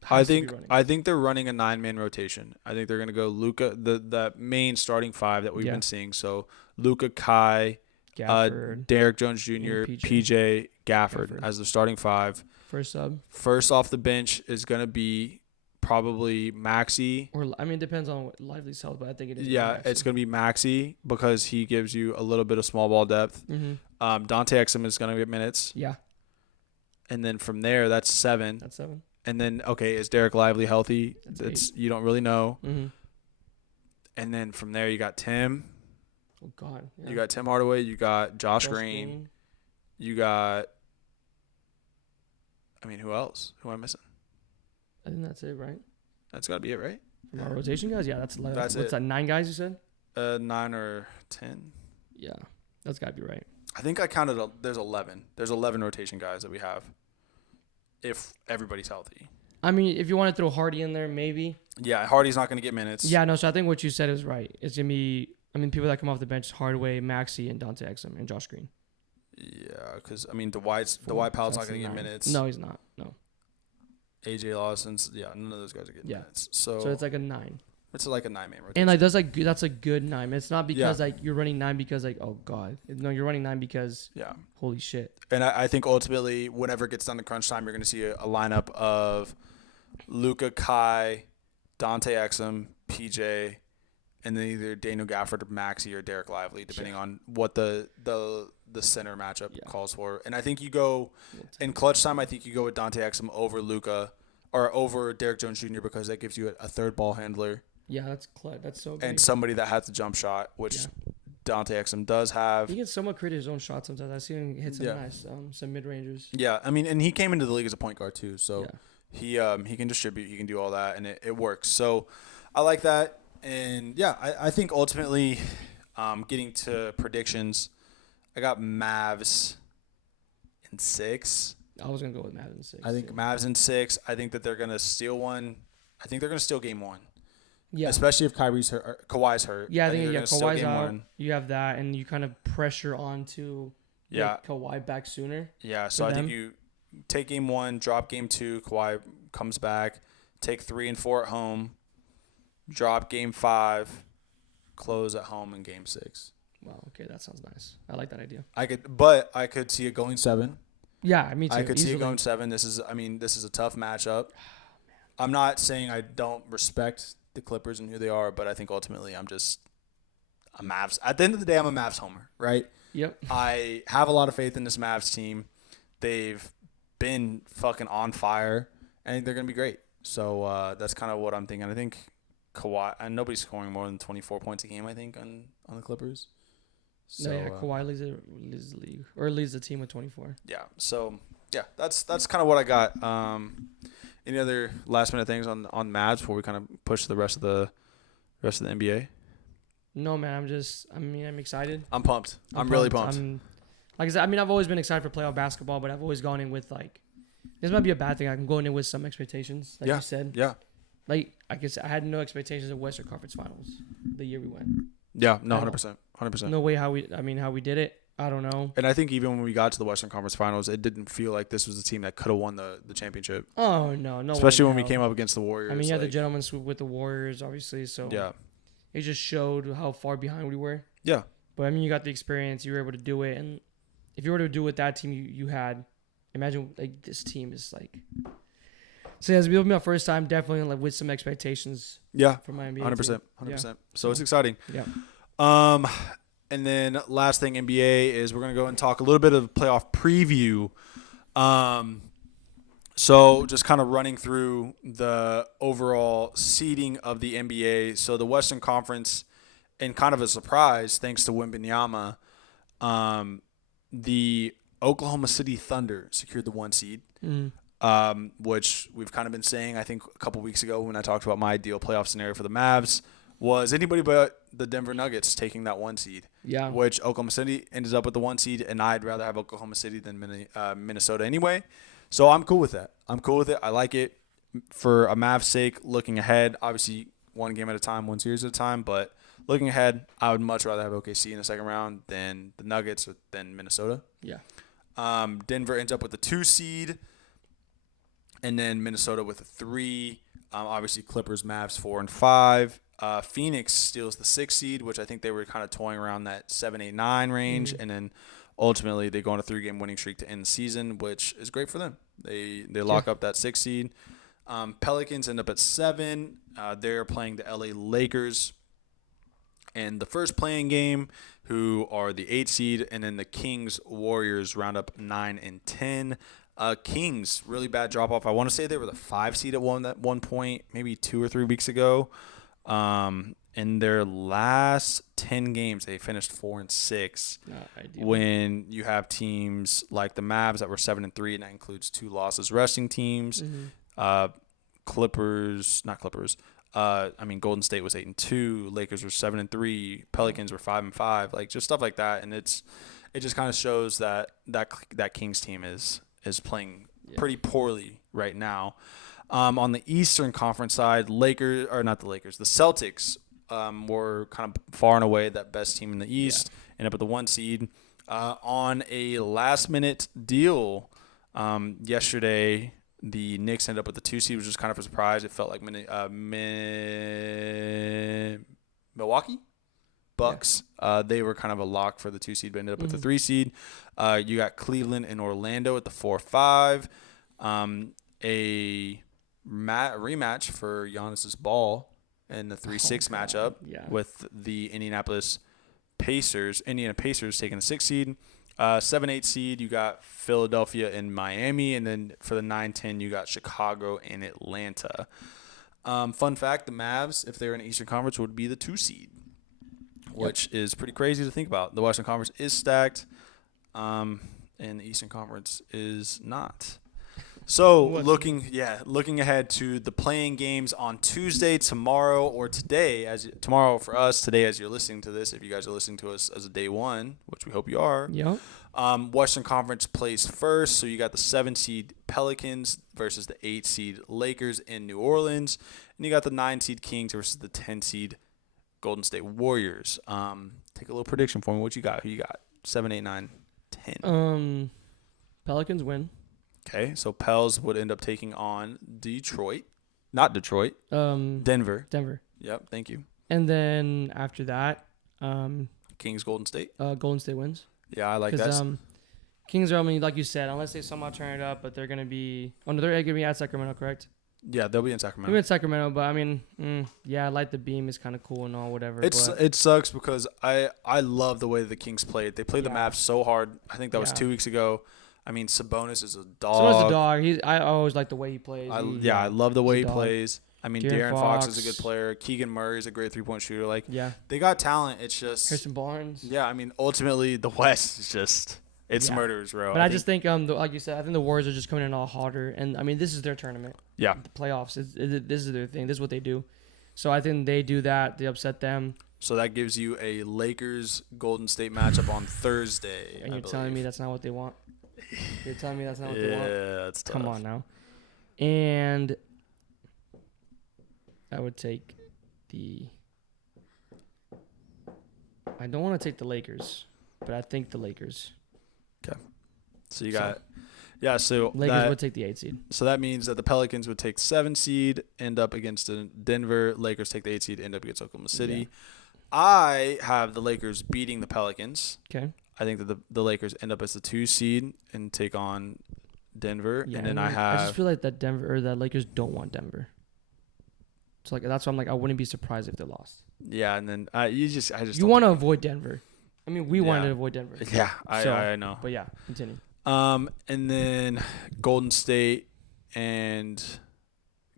I think they're running a 9-man rotation. I think they're going to go Luka, the main starting 5 that we've been seeing. So Luka, Kai, Gafford, Derek Jones Jr., PJ, Gafford as the starting 5. First sub. First off the bench is going to be probably Maxey. Or I mean, it depends on what Lively's health, but I think it is. Yeah, it's going to be Maxey because he gives you a little bit of small ball depth. Mm-hmm. Dante Exum is going to get minutes. Yeah. And then from there, that's 7. That's 7. And then, is Derek Lively healthy? That's 8. You don't really know. Mm-hmm. And then from there, you got Tim. Oh, God. Yeah. You got Tim Hardaway. You got Josh Green. You got, who else? Who am I missing? I think that's it, right? That's got to be it, right? From our rotation guys? Yeah, that's what's that, 9 guys you said? 9 or 10. Yeah, that's got to be right. I think I counted, there's 11. There's 11 rotation guys that we have if everybody's healthy. I mean, if you want to throw Hardy in there, maybe. Yeah, Hardy's not going to get minutes. Yeah, no, so I think what you said is right. It's going to be, people that come off the bench, Hardaway, Maxey, and Dante Exum, and Josh Green. Yeah, because, Dwight Powell's not going to get minutes. No, he's not. No. AJ Lawson's, none of those guys are getting minutes. So it's like a 9. It's like a 9-man rotation. And that's a good 9. It's not because you're running 9 because oh God. No, you're running 9 because holy shit. And I think ultimately, whenever it gets down to crunch time, you're going to see a lineup of Luka, Kai, Dante Exum, PJ, and then either Daniel Gafford, Maxey, or Derek Lively, depending on what the center matchup calls for. And I think you go in clutch time. I think you go with Dante Exum over Luka or over Derek Jones Jr. because that gives you a third ball handler. Yeah, that's so big. And somebody that has the jump shot, which Dante Exum does have. He can somewhat create his own shot sometimes. I see him hit some nice some mid rangers. Yeah, and he came into the league as a point guard too, so he can distribute, he can do all that, and it works. So I like that. And, yeah, I think ultimately getting to predictions, I got Mavs in 6. I was gonna go with Mavs in 6. I think Mavs in 6. I think that they're going to steal one. I think they're going to steal game 1. Yeah. Especially if Kawhi's hurt. Yeah, I think they're gonna steal Kawhi's game out. 1. You have that, and you kind of pressure on to get Kawhi back sooner. Yeah, so I think you take game 1, drop game 2, Kawhi comes back, take 3 and 4 at home, drop game 5, close at home in game 6. Wow, okay, that sounds nice. I like that idea. I could see it going 7. Yeah, me too. I could see easily. it going 7. This is a tough matchup. I'm not saying I don't respect the Clippers and who they are, but I think ultimately I'm just a Mavs. At the end of the day, I'm a Mavs homer, right? Yep. I have a lot of faith in this Mavs team. They've been fucking on fire. I think they're going to be great. So that's kind of what I'm thinking. I think Kawhi, and nobody's scoring more than 24 points a game, I think, on the Clippers. So, No, yeah, Kawhi leads the league, or leads the team with 24. Yeah. So, yeah, that's kind of what I got. Any other last minute things on Mavs before we kind of push the rest of the NBA? No, man, I'm excited. I'm pumped. I'm really pumped. Like I said, I've always been excited for playoff basketball, but I've always gone in with this might be a bad thing. I'm going in with some expectations, like you said. Yeah. Like I guess I had no expectations of Western Conference Finals the year we went. Yeah, no, 100%. No way how we did it. I don't know. And I think even when we got to the Western Conference Finals, it didn't feel like this was a team that could have won the championship. Oh, no. Especially when we we came up against the Warriors. I mean, the gentleman sweep with the Warriors, obviously. So yeah, it just showed how far behind we were. Yeah. But, I mean, you got the experience. You were able to do it. And if you were to do it with that team you had, imagine, like, this team is, like... So, as it'll be my first time, definitely, like, with some expectations. Yeah. For my NBA 100%. team. 100%. Yeah. So, it's exciting. Yeah. And then last thing, NBA, is we're going to go and talk a little bit of playoff preview. So just kind of running through the overall seeding of the NBA. So the Western Conference, and kind of a surprise, thanks to Wembanyama, the Oklahoma City Thunder secured the 1 seed, which we've kind of been saying, I think, a couple weeks ago when I talked about my ideal playoff scenario for the Mavs was anybody but the Denver Nuggets taking that 1 seed. Yeah. Which Oklahoma City ended up with the 1 seed, and I'd rather have Oklahoma City than Minnesota anyway. So I'm cool with that. I'm cool with it. I like it for a Mavs sake. Looking ahead, obviously 1 game at a time, 1 series at a time, but looking ahead, I would much rather have OKC in the second round than the Nuggets or than Minnesota. Yeah. Denver ends up with the 2 seed, and then Minnesota with a 3. Obviously Clippers, Mavs 4 and 5. Phoenix steals the 6 seed, which I think they were kind of toying around that 7, 8, 9 range, and then ultimately they go on a 3-game winning streak to end the season, which is great for them. They lock up that 6 seed. Pelicans end up at 7. They're playing the LA Lakers in the first playing game, who are the 8 seed, and then the Kings Warriors round up 9 and 10. Kings, really bad drop off. I want to say they were the 5 seed at one point, maybe 2 or 3 weeks ago. In their last 10 games, they finished 4 and 6. Not ideal. When you have teams like the Mavs that were 7 and 3, and that includes 2 losses resting teams. Golden State was 8 and 2. Lakers were 7 and 3. Pelicans were 5 and 5. Like just stuff like that, and it just kind of shows that Kings team is playing pretty poorly right now. On the Eastern Conference side, the Celtics were kind of far and away that best team in the East, end up at the 1 seed. On a last-minute deal yesterday, the Knicks ended up with the 2 seed, which was kind of a surprise. It felt like Milwaukee Bucks. They were kind of a lock for the 2 seed, but ended up with the 3 seed. You got Cleveland and Orlando at the 4-5. A rematch for Giannis's ball in the 3-6 matchup with the Indiana Pacers taking the 6 seed. 7-8 seed, you got Philadelphia and Miami, and then for the 9-10, you got Chicago and Atlanta. Fun fact, the Mavs, if they're in the Eastern Conference, would be the 2 seed, which is pretty crazy to think about. The Western Conference is stacked, and the Eastern Conference is not. So What's looking ahead to the playing games on Tuesday, tomorrow, or today. Tomorrow for us, today as you're listening to this. If you guys are listening to us as a day one, which we hope you are. Yep. Western Conference plays first, so you got the 7 seed Pelicans versus the 8 seed Lakers in New Orleans, and you got the 9 seed Kings versus the 10 seed Golden State Warriors. Take a little prediction for me. What you got? Who you got? 7, 8, 9, 10. Pelicans win. Okay, so Pels would end up taking on Detroit. Not Detroit. Denver. Denver. Yep, thank you. And then after that, Kings, Golden State. Golden State wins. Yeah, I like that. Kings are, I mean, like you said, unless they somehow turn it up, but they're going to be – oh, no, they're going to be at Sacramento, correct? Yeah, they'll be in Sacramento. They'll be in Sacramento, but, I mean, yeah, Light the Beam is kind of cool and all, whatever. It sucks because I love the way the Kings played. They played the Mavs so hard. I think that was 2 weeks ago. I mean, Sabonis is a dog. Sabonis is a dog. I always like the way he plays. I love the way he plays. I mean, De'Aaron Fox is a good player. Keegan Murray is a great three-point shooter. Like, they got talent. It's just Harrison Barnes. Yeah, I mean, ultimately the West is just murderers row. But I just think like you said, I think the Warriors are just coming in all harder, and I mean, this is their tournament. Yeah, the playoffs. This is their thing. This is what they do. So I think they do that. They upset them. So that gives you a Lakers Golden State matchup on Thursday. And you're telling me that's not what they want? You're telling me that's not what they want? Yeah, that's tough. Come on now. And I would take I don't want to take the Lakers, but I think the Lakers. Okay. So you got so Lakers would take the 8 seed. So that means that the Pelicans would take 7 seed, end up against Denver. Lakers take the 8 seed, end up against Oklahoma City. Yeah. I have the Lakers beating the Pelicans. Okay. I think that the Lakers end up as the 2 seed and take on Denver. Yeah, and then I just feel like that Lakers don't want Denver. So like that's why I'm like I wouldn't be surprised if they lost. Yeah, and then you want to avoid Denver. I mean, we wanted to avoid Denver. Yeah, I know. But yeah, continue. And then Golden State and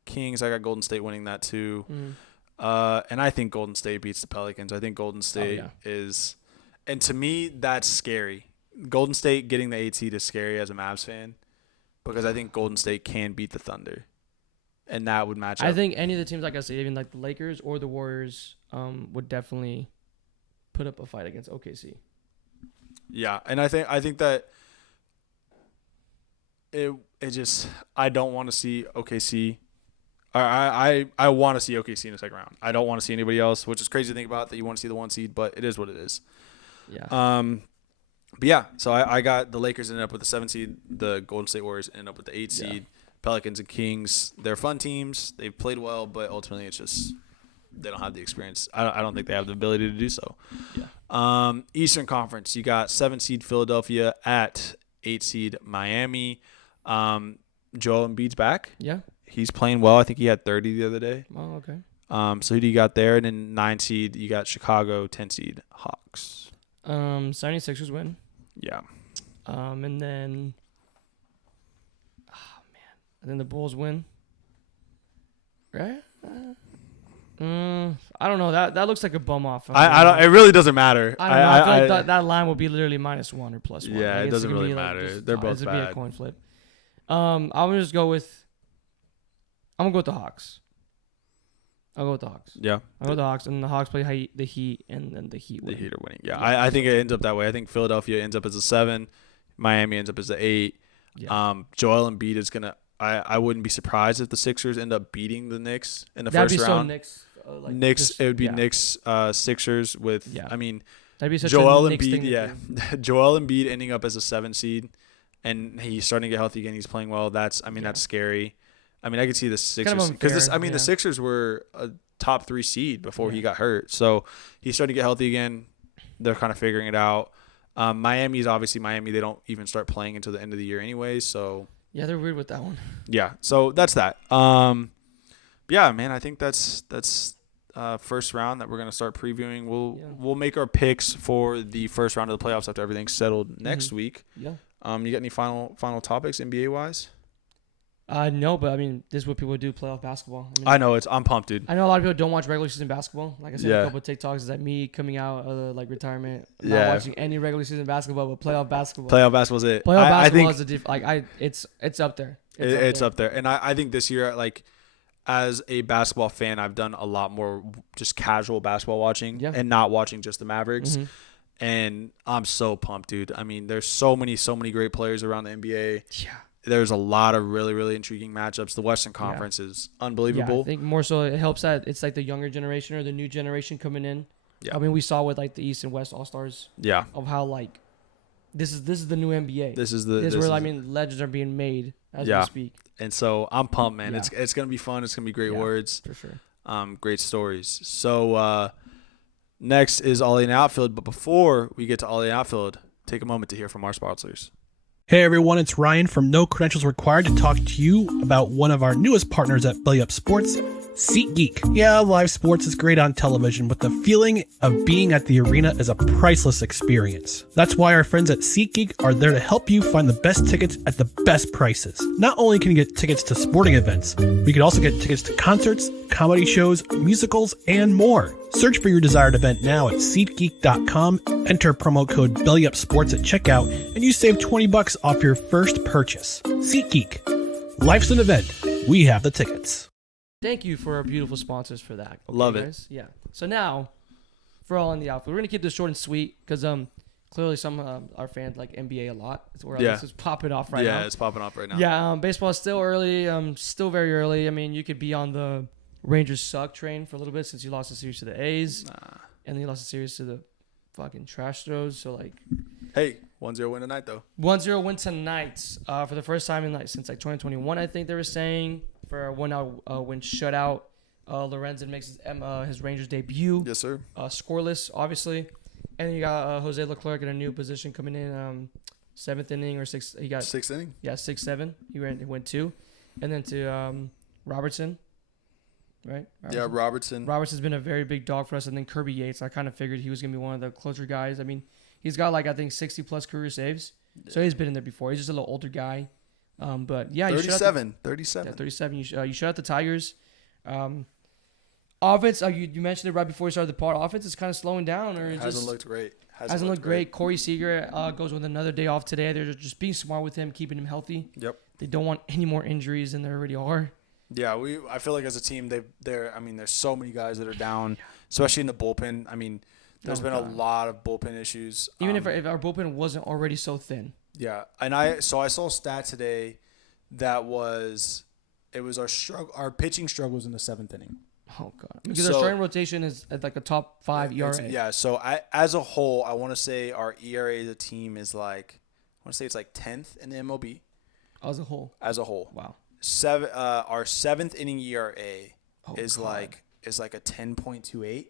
Kings. I got Golden State winning that too. Mm-hmm. And I think Golden State beats the Pelicans. I think Golden State is, and to me that's scary. Golden State getting the 8 seed is scary as a Mavs fan because I think Golden State can beat the Thunder, and that would match up. I think any of the teams, like I said, even like the Lakers or the Warriors, would definitely put up a fight against OKC. Yeah, and I think that it just I don't want to see OKC. I want to see OKC in the second round. I don't want to see anybody else, which is crazy to think about that you want to see the 1 seed, but it is what it is. Yeah. But yeah, so I got the Lakers ended up with the 7 seed, the Golden State Warriors ended up with the 8 seed. Yeah. Pelicans and Kings, they're fun teams. They've played well, but ultimately it's just they don't have the experience. I don't think they have the ability to do so. Yeah. Eastern Conference, you got 7 seed Philadelphia at 8 seed Miami. Joel Embiid's back. Yeah. He's playing well. I think he had 30 the other day. Oh, okay. So who do you got there? And then 9 seed, you got Chicago, 10 seed Hawks. 76ers win. Yeah. And then and then the Bulls win. Right? I don't know. That looks like a bum off. I don't. It really doesn't matter. I don't know. I feel like that line will be literally -1 or +1. Yeah, it doesn't really matter. They're both bad. It'll be a coin flip. I'm gonna just go with. I'm gonna go with the Hawks. I'll go with the Hawks. Yeah. I'll go with the Hawks, and the Hawks play the Heat, and then the Heat win. The Heat are winning. Yeah, I think it ends up that way. I think Philadelphia ends up as a 7, Miami ends up as a 8. Yeah. Joel Embiid is gonna. I wouldn't be surprised if the Sixers end up beating the Knicks in the first round. That'd be so Knicks. Knicks. It would be Knicks, Sixers with. Yeah. I mean, that'd be such Joel a Knicks Embiid. thing Yeah, Joel Embiid ending up as a 7 seed, and he's starting to get healthy again. He's playing well. That's scary. I mean, I could see the Sixers because the Sixers were a top 3 seed before he got hurt. So he's starting to get healthy again. They're kind of figuring it out. Miami's obviously Miami. They don't even start playing until the end of the year anyway. So yeah, they're weird with that one. Yeah. So that's that. Yeah, man. I think that's first round that we're gonna start previewing. We'll make our picks for the first round of the playoffs after everything's settled next week. Yeah. You got any final topics NBA wise? No, but I mean, this is what people do, playoff basketball. I know I'm pumped, dude. I know a lot of people don't watch regular season basketball. Like I said, a couple of TikToks is that me coming out of retirement, not watching any regular season basketball, but playoff basketball. Playoff basketball is it. Playoff basketball is a it's up there. It's up there. And I think this year, like, as a basketball fan, I've done a lot more just casual basketball watching and not watching just the Mavericks. Mm-hmm. And I'm so pumped, dude. I mean, there's so many great players around the NBA. Yeah. There's a lot of really, really intriguing matchups. The Western Conference is unbelievable. Yeah, I think more so it helps that it's like the younger generation or the new generation coming in. Yeah. I mean, we saw with like the East and West All-Stars. Yeah. Of how like this is the new NBA. This is where I mean legends are being made as we speak. And so I'm pumped, man. Yeah. It's gonna be fun. It's gonna be great words. For sure. Great stories. So next is Ollie and Outfield. But before we get to Ollie and Outfield, take a moment to hear from our sponsors. Hey everyone, it's Ryan from No Credentials Required to talk to you about one of our newest partners at Belly Up Sports, SeatGeek. Yeah, live sports is great on television, but the feeling of being at the arena is a priceless experience. That's why our friends at SeatGeek are there to help you find the best tickets at the best prices. Not only can you get tickets to sporting events, but you can also get tickets to concerts, comedy shows, musicals, and more. Search for your desired event now at SeatGeek.com, enter promo code BellyUpSports at checkout, and you save $20 off your first purchase. SeatGeek. Life's an event. We have the tickets. Thank you for our beautiful sponsors for that. Okay, Love it. guys? Yeah. So now, for all in the outfield, we're gonna keep this short and sweet because clearly some our fans like NBA a lot. It's where this is popping off right now. Yeah, it's popping off right now. Yeah. Baseball is still early. Still very early. I mean, you could be on the Rangers suck train for a little bit since you lost the series to the A's, and then you lost the series to the fucking trash throws. So like, hey, 1-0 win tonight though. 1-0 win tonight for the first time in since 2021. I think they were saying for a 1-out win shutout. Lorenzen makes his Rangers debut. Yes, sir. Scoreless, obviously, and then you got Jose Leclerc in a new position coming in, 7th inning or 6th. He got 6th inning. Yeah, 6-7. He went 2, and then to Robertson. Right? Yeah, Robertson. Robertson's been a very big dog for us, and then Kirby Yates. I kind of figured he was gonna be one of the closer guys. I mean, he's got like I think 60+ career saves, so he's been in there before. He's just a little older guy, but yeah, 37. Yeah, 37. You shut out the Tigers. Offense, you mentioned it right before we started the pod. Offense is kind of slowing down, or hasn't looked great. Hasn't looked great. Corey Seager goes with another day off today. They're just being smart with him, keeping him healthy. Yep. They don't want any more injuries than there already are. Yeah, I feel like as a team, I mean, there's so many guys that are down, especially in the bullpen. I mean, there's been a lot of bullpen issues. Even if our bullpen wasn't already so thin. Yeah, and I saw a stat today that our pitching struggles in the 7th inning. Oh god, because our starting rotation is at like a top 5 ERA. Yeah, so as a whole, I want to say our ERA as a team is like, I want to say it's like 10th in the MLB. As a whole. Wow. Our 7th inning ERA is like a 10.28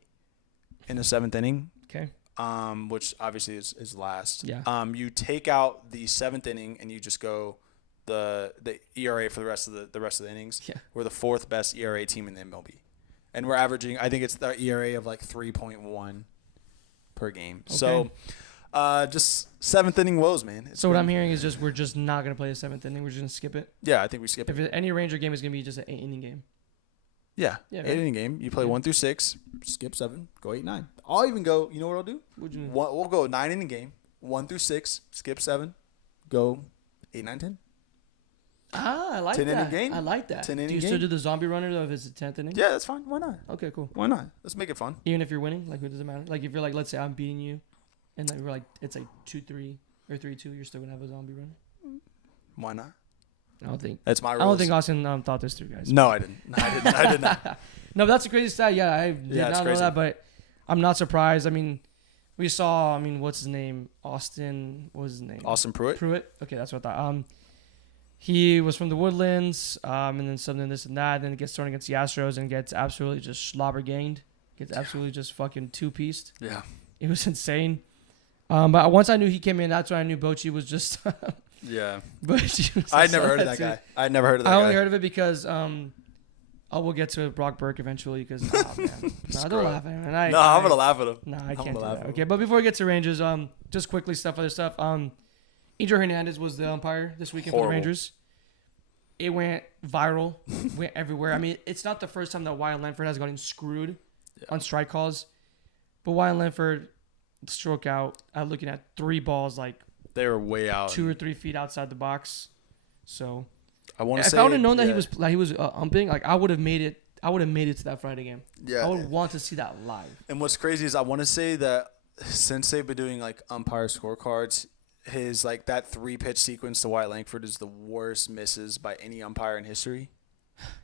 in the 7th inning. Okay. Which obviously is last. Yeah. You take out the 7th inning and you just go the ERA for the rest of the innings. Yeah. We're the 4th best ERA team in the MLB, and we're averaging, I think it's the ERA of like 3.1 per game. Okay. So. Just 7th inning woes, man. What I'm hearing is we're just not gonna play the 7th inning. We're just gonna skip it. Yeah, I think we skip it. If any Ranger game is gonna be just an 8-inning game. Yeah, 8-inning game. You play 1 through 6, skip 7, go 8-9. I'll even go. You know what I'll do? We'll go 9-inning game, 1 through 6, skip 7, go 8, 9, 10. Ah, I like 10 that. inning game. I like that. 10 inning do you game. still do the zombie runner though if it's the 10th inning? Yeah, that's fine. Why not? Okay, cool. Why not? Let's make it fun. Even if you're winning, like, it doesn't matter. Like, if you're like, let's say I'm beating you, and like we're like, it's like 2-3 or 3-2, you're still gonna have a zombie run. Why not? I don't think. That's my rules. I don't think Austin thought this through, guys. No, I didn't. I did not. No, but that's a crazy stat. Yeah, I did not know that, but I'm not surprised. I mean, we saw. I mean, what's his name? Austin. What was his name? Austin Pruitt. Okay, that's what I thought. He was from the Woodlands, and then something this and that. Then he gets thrown against the Astros and gets absolutely just slobber gained. Gets absolutely just fucking two-pieced. Yeah. It was insane. But once I knew he came in, that's when I knew Bochy was just. Yeah. Bochy was I'd never heard of that guy. I only heard of it because we'll get to Brock Burke eventually because man, don't laugh at him. I'm gonna laugh at him. No, I can't do that. Okay, but before we get to Rangers, just quickly other stuff. Angel Hernandez was the umpire this weekend for the Rangers. It went viral, went everywhere. I mean, it's not the first time that Wyatt Langford has gotten screwed on strike calls, but Wyatt Langford struck out looking at 3 balls like they were way out, 2 or 3 feet outside the box. So I want to say if I would have known that yeah. he was umping, like I would have made it. I would have made it to that Friday game. Yeah. I would want to see that live. And what's crazy is I want to say that since they've been doing like umpire scorecards, his like that 3-pitch sequence to Wyatt Langford is the worst misses by any umpire in history.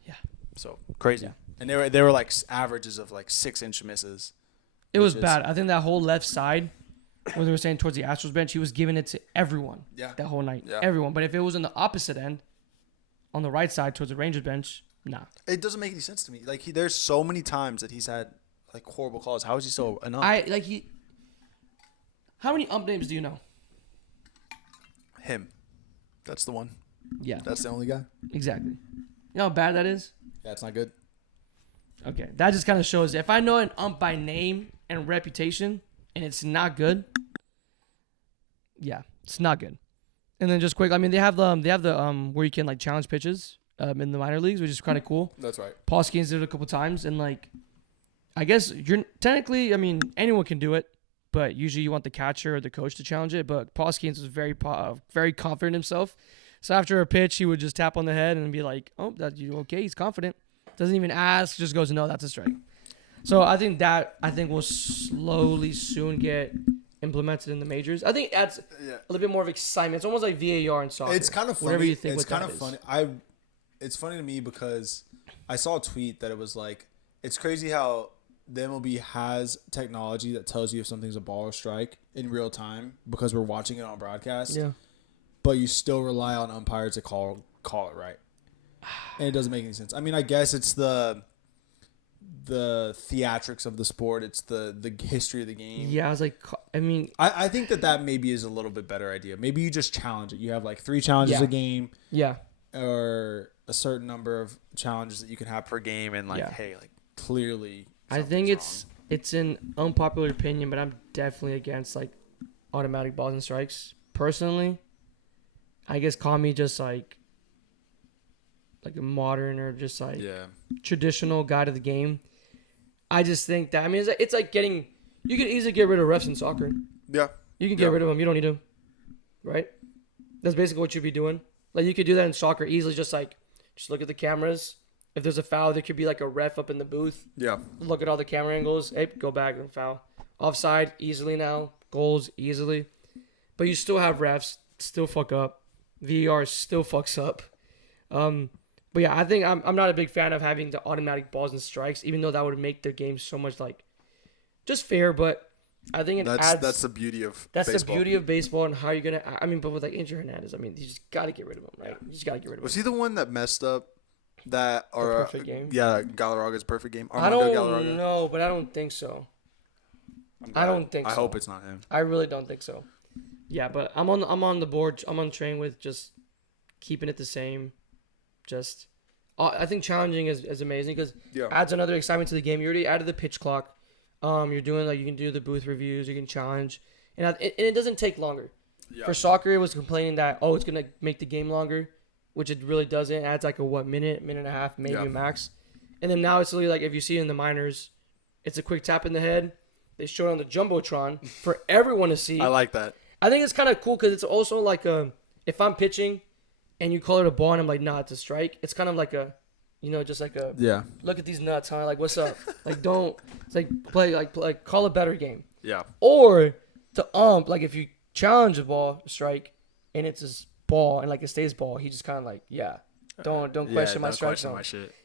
Yeah. So crazy. Yeah. And they were like averages of like 6-inch misses. It was bad. I think that whole left side, when they were saying towards the Astros bench, he was giving it to everyone. Yeah. That whole night. Yeah. Everyone. But if it was on the opposite end, on the right side towards the Rangers bench, nah. It doesn't make any sense to me. Like there's so many times that he's had like horrible calls. How is he still an ump? How many ump names do you know? Him. That's the one. Yeah. That's the only guy. Exactly. You know how bad that is? Yeah, it's not good. Okay. That just kind of shows if I know an ump by name and reputation and it's not good, yeah, it's not good. And then just quick, I mean, they have the where you can like challenge pitches in the minor leagues, which is kind of cool. That's right. Paul Skeens did it a couple times, and like, I guess you're technically, I mean, anyone can do it, but usually you want the catcher or the coach to challenge it. But Paul Skeens was very confident in himself. So after a pitch, he would just tap on the head and be like, "Oh, that you okay?" He's confident. Doesn't even ask, just goes, "No, that's a strike." So I think will slowly soon get implemented in the majors. I think it adds a little bit more of excitement. It's almost like VAR in soccer. It's kind of funny. Whatever you think it's what kind that of is. funny. It's funny to me because I saw a tweet that it was like, it's crazy how the MLB has technology that tells you if something's a ball or strike in real time because we're watching it on broadcast. Yeah. But you still rely on umpires to call it right. And it doesn't make any sense. I mean, I guess it's the theatrics of the sport. It's the history of the game. Yeah, I was like, I mean, I think that maybe is a little bit better idea. Maybe you just challenge it. You have like 3 challenges a game. Yeah. Or a certain number of challenges that you can have per game, and like, hey, like clearly. I think it's an unpopular opinion, but I'm definitely against like automatic balls and strikes. Personally, I guess call me just like a modern or just like traditional guy to the game. I just think that, I mean, it's like you could easily get rid of refs in soccer. Yeah. You can get rid of them. You don't need them. Right? That's basically what you'd be doing. Like, you could do that in soccer easily, just look at the cameras. If there's a foul, there could be like a ref up in the booth. Yeah. Look at all the camera angles. Hey, go back and foul. Offside, easily now. Goals, easily. But you still have refs, still fuck up. VAR still fucks up. But yeah, I think I'm not a big fan of having the automatic balls and strikes, even though that would make the game so much like just fair. But I think that's the beauty of baseball. The beauty of baseball and how you're gonna. I mean, but with like Andrew Hernandez, I mean, you just gotta get rid of him, right? You just gotta get rid of him. Was he the one that messed up that or perfect game? Yeah, Galarraga's perfect game. I don't know, but I don't think so. I don't think so. I hope it's not him. I really don't think so. Yeah, but I'm on the board. I'm on the train with just keeping it the same. Just, I think challenging is amazing because adds another excitement to the game. You already added the pitch clock. You're doing like you can do the booth reviews. You can challenge, and it doesn't take longer. Yeah. For soccer, it was complaining that it's gonna make the game longer, which it really doesn't. It adds like a minute and a half, maybe max. And then now it's literally like if you see it in the minors, it's a quick tap in the head. They show it on the jumbotron for everyone to see. I like that. I think it's kind of cool because it's also like if I'm pitching and you call it a ball and I'm like, nah, it's a strike. It's kind of like a, just like a look at these nuts, huh? Like, what's up? Like, don't. It's like play like call a better game. Yeah. Or to like if you challenge a ball strike and it's a ball and like it stays ball, he just kind of like don't question my strike zone.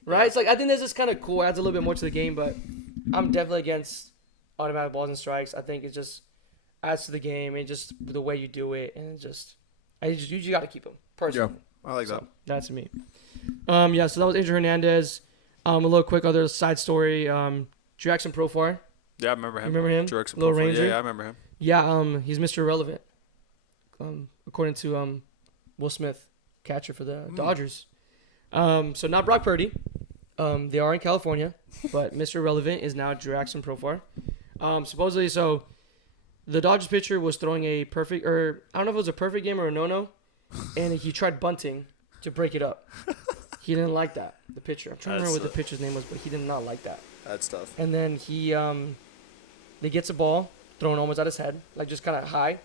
Right? It's like I think this is kind of cool. It adds a little bit more to the game, but I'm definitely against automatic balls and strikes. I think it just adds to the game and just the way you do it, and you just got to keep them personally. Yeah, I like that. That's me. So that was Andrew Hernandez. A little quick other side story. Jackson Profar. Yeah, I remember him. You remember him? Jackson Little Profar. Ranger. Yeah, I remember him. Yeah, he's Mr. Irrelevant. According to Will Smith, catcher for the Dodgers. So not Brock Purdy. They are in California, but Mr. Irrelevant is now Jackson Profar. Supposedly, so the Dodgers pitcher was throwing a perfect, or I don't know if it was a perfect game or a no-no, and he tried bunting to break it up. He didn't like that, the pitcher. I'm trying to remember what the pitcher's name was, but he did not like that. That's tough. And then he gets a ball thrown almost at his head, like just kind of high.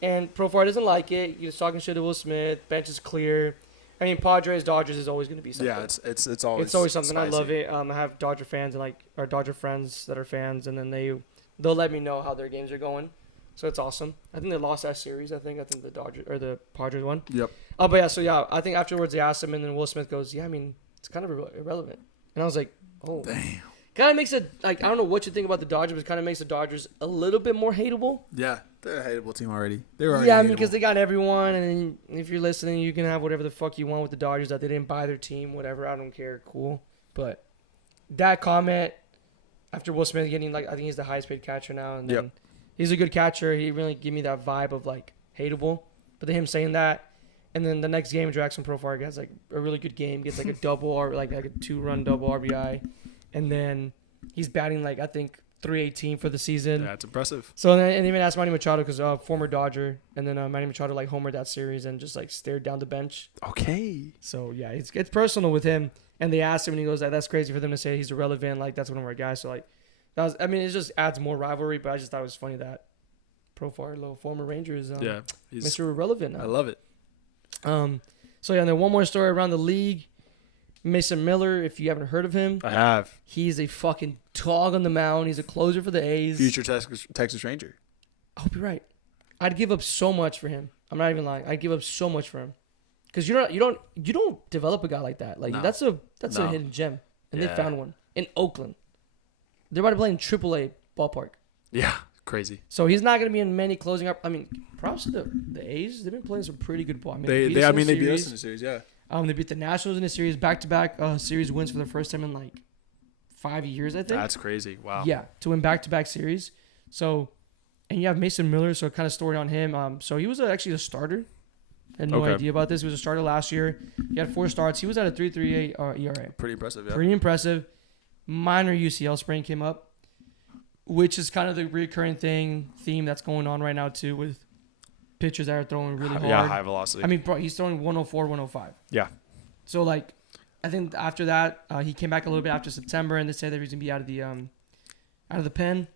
And Profar doesn't like it. He was talking shit to Will Smith. Bench is clear. I mean, Padres, Dodgers is always going to be something. Yeah, it's always something. spicy. I love it. I have Dodger fans or Dodger friends that are fans, and then they'll let me know how their games are going. So it's awesome. I think they lost that series. I think the Dodgers or the Padres won. Yep. But yeah, so yeah, I think afterwards they asked him, and then Will Smith goes, "Yeah, I mean, it's kind of irrelevant." And I was like, "Oh, Damn. Kind of makes it like I don't know what you think about the Dodgers, but it kind of makes the Dodgers a little bit more hateable." Yeah, they're a hateable team already. They were already Yeah, I mean, hateable. because they got everyone, and if you're listening, you can have whatever the fuck you want with the Dodgers. That they didn't buy their team, whatever. I don't care. Cool, but that comment after Will Smith getting I think he's the highest paid catcher now, and then he's a good catcher. He really gave me that vibe of hateable. But then him saying that, and then the next game, Jackson Profar has a really good game, gets a double or like a 2-run double RBI, and then he's batting I think 318 for the season. Yeah, it's impressive. So and even asked Manny Machado because former Dodger, and then Manny Machado homered that series and just stared down the bench. Okay. So yeah, it's personal with him. And they asked him, and he goes, "That's crazy for them to say he's irrelevant. That's one of our guys." So that was, I mean, it just adds more rivalry. But I just thought it was funny that Profar, little former Rangers, He's Mr. Irrelevant now. I love it. So yeah, and then one more story around the league. Mason Miller, if you haven't heard of him, I have. he's a fucking dog on the mound. He's a closer for the A's. Future Texas Ranger. I hope you're right. I'd give up so much for him. I'm not even lying. I'd give up so much for him. Because you don't develop a guy like that. No. That's a No. hidden gem, and Yeah. they found one in Oakland. They're about to play in AAA ballpark, Yeah, crazy. so he's not going to be in many closing up. I mean, props to the A's. They've been playing some pretty good ball. I mean, They beat us in the series. Yeah. They beat the Nationals in the series, back-to-back series wins for the first time in 5 years, I think. That's crazy. Wow. Yeah, to win back-to-back series. So, and you have Mason Miller, so kind of story on him. So he was actually a starter. I had no Okay. idea about this. He was a starter last year. He had 4 starts. He was at a 3.38 ERA. Pretty impressive. Yeah. Pretty impressive. Minor UCL sprain came up, which is kind of the recurring theme that's going on right now too with pitchers that are throwing really hard. Yeah, high velocity. I mean, bro, he's throwing 104, 105. Yeah. So I think after that, he came back a little bit after September, and they said that he's gonna be out of the pen,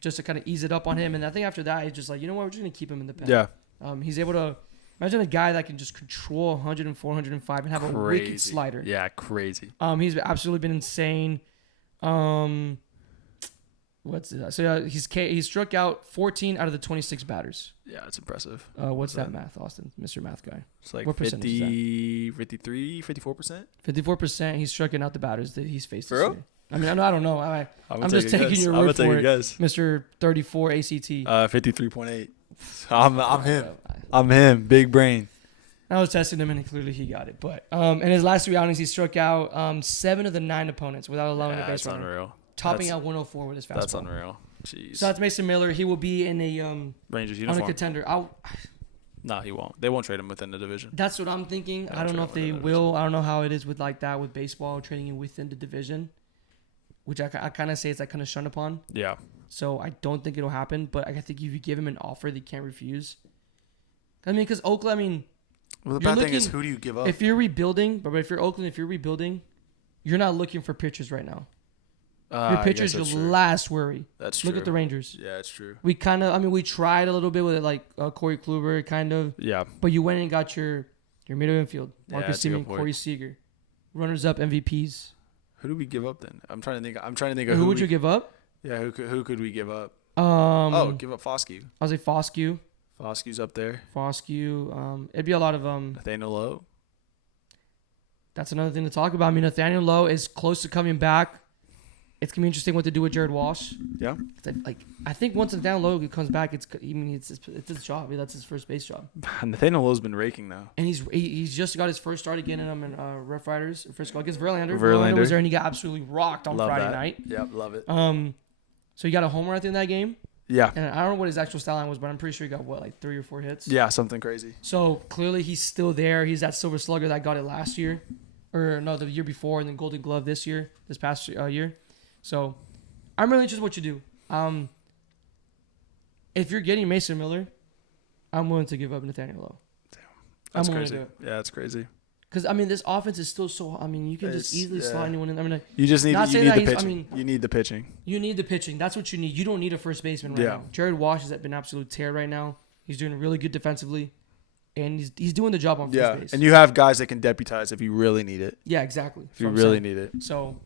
just to kind of ease it up on him. And I think after that, he's just you know what, we're just gonna keep him in the pen. Yeah. He's able to imagine a guy that can just control 104, 105, and have a wicked slider. Yeah, crazy. He's absolutely been insane. What's that? So yeah, he struck out 14 out of the 26 batters. Yeah, it's impressive. What's that math, Austin? Mr. Math guy. It's like What percentage is that? 50, 53, 54%. 54%. He's striking out the batters that he's faced. For this real? year. I mean, I don't know. I'm just take a taking guess. your I'm word gonna for take it, a guess. Mr. 34 ACT. 53.8. I'm him. I'm him. Big brain. I was testing him, and clearly he got it. But in his last 3 outings, he struck out 7 of the 9 opponents without allowing a base That's runner, unreal. topping That's- out 104 with his fastball. That's unreal. Jeez. So that's Mason Miller. He will be in a Rangers on a uniform. contender. No, he won't. They won't trade him within the division. That's what I'm thinking. Yeah, I don't know if trade they him within the will. I don't know how it is with that with baseball trading it within the division, which I kind of say it's kind of shunned upon. Yeah. So I don't think it'll happen. But I think if you give him an offer, they can't refuse. I mean, because Oakland. I mean, Well, the You're bad thing is, looking- who do you give up? if you're rebuilding, but if you're Oakland, if you're rebuilding, you're not looking for pitchers right now. Your I guess pitcher's your that's true. last worry. That's Look true. at the Rangers. Yeah, it's true. We we tried a little bit with it, Corey Kluber, kind of. Yeah. But you went and got your middle infield, Yeah, Marcus that's a good Semien, point. Corey Seager, runners-up MVPs. Who do we give up then? I'm trying to think of Who who would you give up? Yeah, who could we give up? Oh, Give up Foscue. I was like Foscue. Foscue's up there. It'd be a lot of Nathaniel Lowe. That's another thing to talk about. I mean, Nathaniel Lowe is close to coming back. It's gonna be interesting what to do with Jared Walsh. Yeah. I think once Nathaniel Lowe comes back, it's his job. That's his first base job. Nathaniel Lowe's been raking now. And he's just got his first start again in Rough Riders. First goal against Verlander. Verlander. Was there, and he got absolutely rocked on Love Friday that. night. Yep, love it. So he got a homer at the end of that game. Yeah. And I don't know what his actual stat line was, but I'm pretty sure he got 3 or 4 hits. Yeah, something crazy. So clearly he's still there. He's that silver slugger that got it last year, or no, the year before, and then Golden Glove this past year. So I'm really interested in what you do. If you're getting Mason Miller, I'm willing to give up Nathaniel Lowe. That's I'm willing crazy. to do it. Yeah, that's crazy. Because I mean, this offense is still so. I mean, you can just easily slot anyone in. I mean, You just need Not you saying need that the he's- I pitching. mean- You need the pitching. you need the pitching. That's what you need. You don't need a first baseman right Yeah. now. Jared Walsh has been an absolute tear right now. He's doing really good defensively. and he's doing the job on Yeah, first base. and you have guys that can deputize if you really need it. Yeah, exactly. If you really need it. So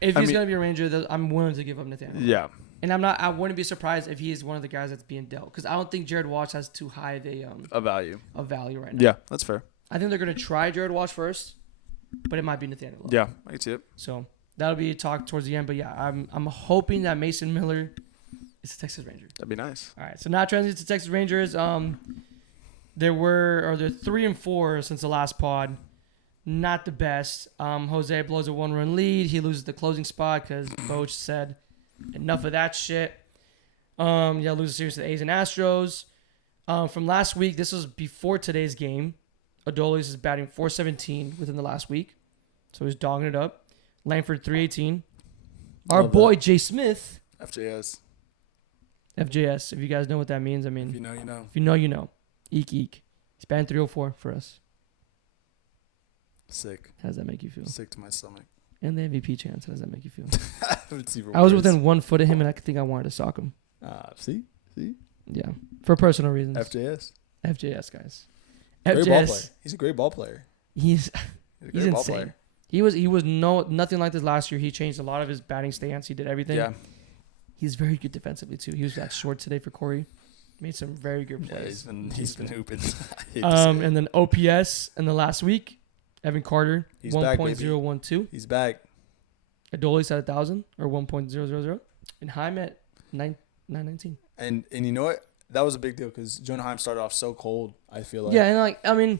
if he's going to be a Ranger, I'm willing to give up Nathaniel. Yeah. And I wouldn't be surprised if he is one of the guys that's being dealt, because I don't think Jared Walsh has too high of a value right now. Yeah, that's fair. I think they're going to try Jared Walsh first, but it might be Nathaniel. Yeah, I can see it. So that'll be a talk towards the end. But yeah, I'm hoping that Mason Miller is a Texas Ranger. That'd be nice. All right, so now transiting to Texas Rangers. They're 3-4 since the last pod. Not the best. Jose blows a 1-run lead. He loses the closing spot because Boch said, enough of that shit. Lose a series to the A's and Astros. From last week, this was before today's game. Adolis is batting .417 within the last week. So he's dogging it up. Langford .318. Our boy Jay Smith. FJS. FJS. If you guys know what that means, I mean. If you know, you know. If you know, you know. Eek, eek. He's batting .304 for us. Sick. How does that make you feel? Sick to my stomach. And the MVP chance. How does that make you feel? It's even I was worse. within 1 foot of him, and I think I wanted to sock him. See? Yeah. For personal reasons. FJS. FJS, guys. Great ball player. FJS. He's a great ball player. He's He's a he's great ball insane. player. He was nothing like this last year. He changed a lot of his batting stance. He did everything. Yeah. He's very good defensively too. He was that short today for Corey. Made some very good Yeah, plays. he's been hooping. I hate to say it. And then OPS in the last week, Evan Carter, He's back, baby. 1.012. He's back. Adolis at 1,000 or 1.000, and Heim at 919. And you know what? That was a big deal because Jonah Heim started off so cold, I feel like. Yeah, and I mean,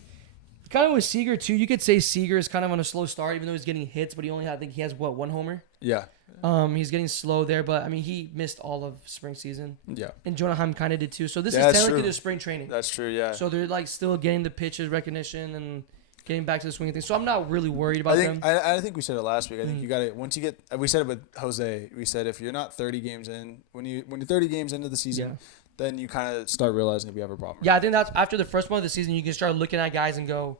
kind of with Seager too. You could say Seager is kind of on a slow start, even though he's getting hits, but I think he has one homer. Yeah. He's getting slow there, but I mean, he missed all of spring season. Yeah. And Jonah Heim kind of did too. So this Yeah, is that's technically true. their spring training. That's true, yeah. So they're like still getting the pitches recognition and getting back to the swinging thing. So I'm not really worried about them. I think we said it last week. I think you got it. Once you get, we said it with Jose. We said if you're not 30 games in, when you're 30 games into the season, then you kind of start realizing if you have a problem. Yeah, I think that's after the first month of the season, you can start looking at guys and go,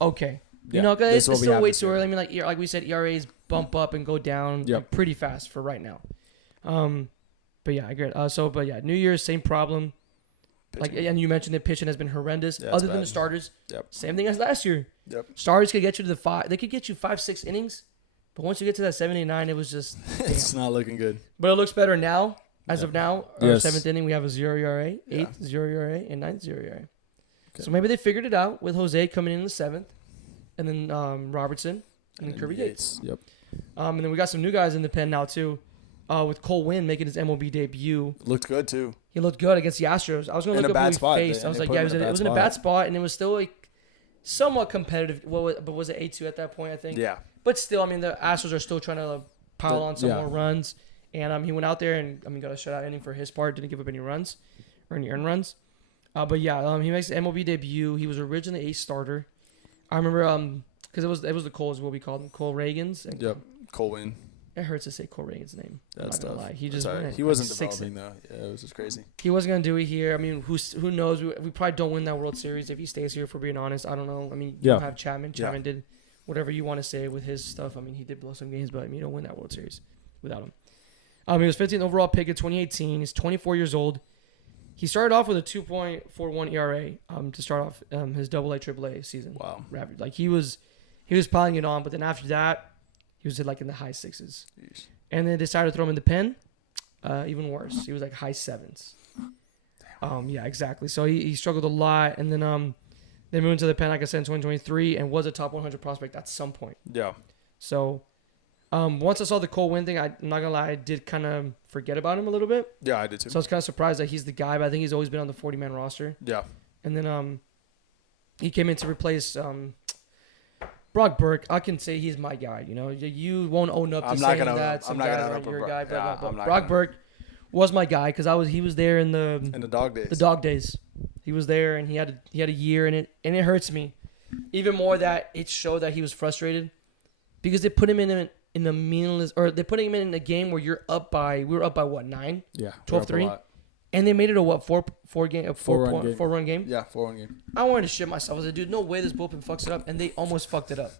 okay, you Yeah, know, 'cause this is it's what we still have way this too year. early. I mean, like we said, ERAs bump up and go down like, pretty fast for right now. But yeah, I agree. But yeah, New Year's same problem. Pitching. Like, and you mentioned that pitching has been horrendous. Yeah, it's other than bad. the starters, Yep. same thing as last year. Yep. Starters could get you to the 5. They could get you 5-6 innings, but once you get to that 7, 8, 9, it was just. It's not looking good. But it looks better now. As of now, our Yes. 7th inning, we have a 0 ERA, 8th 0 ERA, and 9th 0 ERA. Okay. So maybe they figured it out with Jose coming in the 7th, and then Robertson, and then Kirby Yates. Yep. And then we got some new guys in the pen now too, with Cole Winn making his MLB debut. Looked good too. He looked good against the Astros. I was going to look up who he spot. faced. I was like, yeah, it was in a bad spot, and it was still like somewhat competitive. But was it 8-2 at that point? I think. Yeah. But still, I mean, the Astros are still trying to pile on some yeah. more runs. And he went out there and got a shutout inning for his part. Didn't give up any runs or any earned runs. But yeah, he makes the MLB debut. He was originally a starter. I remember because it was the Cole is what we called him, Cole Reagans. And Yep. Cole Winn. it hurts to say Cole Reagans' name. That's I'm not tough. gonna lie. He That's just all right. went He wasn't 6 developing though. Yeah, it was just crazy. He wasn't gonna do it here. I mean, who knows? We probably don't win that World Series if he stays here. For being honest, I don't know. I mean, you don't have Chapman. Chapman did whatever you want to say with his stuff. I mean, he did blow some games, but I mean, you don't win that World Series without him. He was 15th overall pick in 2018. He's 24 years old. He started off with a 2.41 ERA to start off his AA AAA season. Wow. Like he was piling it on, but then after that, he was like in the high 6s. Jeez. And then they decided to throw him in the pen. Even worse, he was like high 7s. Yeah, exactly. So he struggled a lot, and then they moved into the pen, like I said, in 2023, and was a top 100 prospect at some point. Yeah. So once I saw the Cole Winn thing, I'm not gonna lie, I did kind of forget about him a little bit. Yeah, I did too. So I was kind of surprised that he's the guy, but I think he's always been on the 40-man roster. Yeah. And then he came in to replace Brock Burke. I can say he's my guy. You know, you won't own up to saying that. I'm not gonna own up your with guy. Brock. But Brock Burke was my guy because he was there in the dog days. The dog days. He was there and he had a year in it, and it hurts me even more that it showed that he was frustrated because they put him in the meaningless, or they're putting him in a game where we were up by what, 9? Yeah. 12-3? And they made it a what, 4-run game? Yeah, 4-1 game. I wanted to shit myself. I was like, dude, no way this bullpen fucks it up. And they almost fucked it up.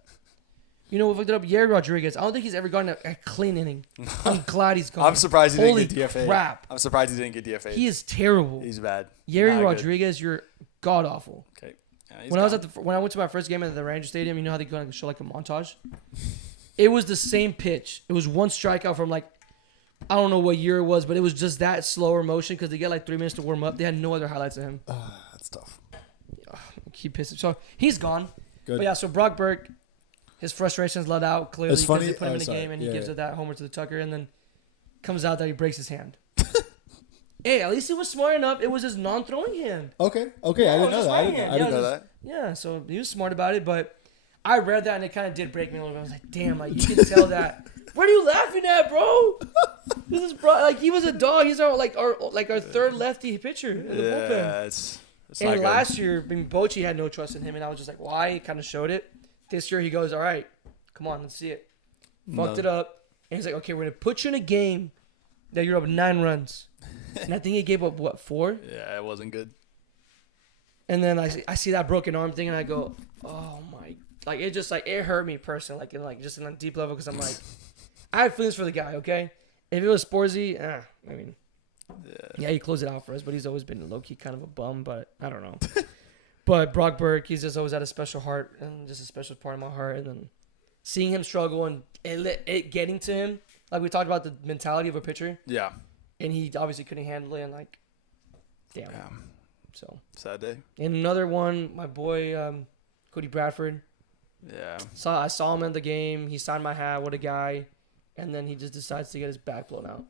You know what fucked it up? Yerry Rodriguez. I don't think he's ever gotten a clean inning. I'm glad he's gone. I'm surprised he Holy didn't get DFA. crap. I'm surprised he didn't get DFA. He is terrible. He's bad. Yerry Not Rodriguez, you're God awful. Okay. Yeah, When I went to my first game at the Ranger Stadium, you know how they go show like a montage? It was the same pitch. It was one strikeout from like, I don't know what year it was, but it was just that slower motion because they get like 3 minutes to warm up. They had no other highlights of him. that's tough. He pissed. So he's gone. Good. But yeah, so Brock Burke, his frustrations let out clearly It's because funny- they put him oh, in the sorry. game and he Yeah, gives yeah. it that homer to the Tucker and then comes out that he breaks his hand. Hey, at least he was smart enough. It was his non-throwing hand. Okay. I Oh, didn't know just that. right I hand. didn't Yeah, know just- that. Yeah, so he was smart about it, but I read that and it kind of did break me a little bit. I was like, damn, like you can tell that. What are you laughing at, bro? This is like he was a dog. He's our third lefty pitcher in the bullpen. Yeah, it's not And good. last year, I mean, Bochy had no trust in him, and I was just like, why? He kind of showed it. This year, he goes, all right, come on, let's see it. Fucked it up. And he's like, okay, we're going to put you in a game that you're up 9 runs. And I think he gave up, what, 4? Yeah, it wasn't good. And then I see that broken arm thing, and I go, oh, my. Like, it just, like, it hurt me personally, just in a deep level, because I'm like, I had feelings for the guy, okay? If it was Sporzy, I mean, yeah, he closed it out for us, but he's always been low-key kind of a bum, but I don't know. But Brock Burke, he's just always had a special heart and just a special part of my heart. And then seeing him struggle and it getting to him, like we talked about the mentality of a pitcher, Yeah. and he obviously couldn't handle it. And like, damn. Yeah. So. Sad day. And another one, my boy Cody Bradford. Yeah. I saw him in the game. He signed my hat. What a guy! And then he just decides to get his back blown out.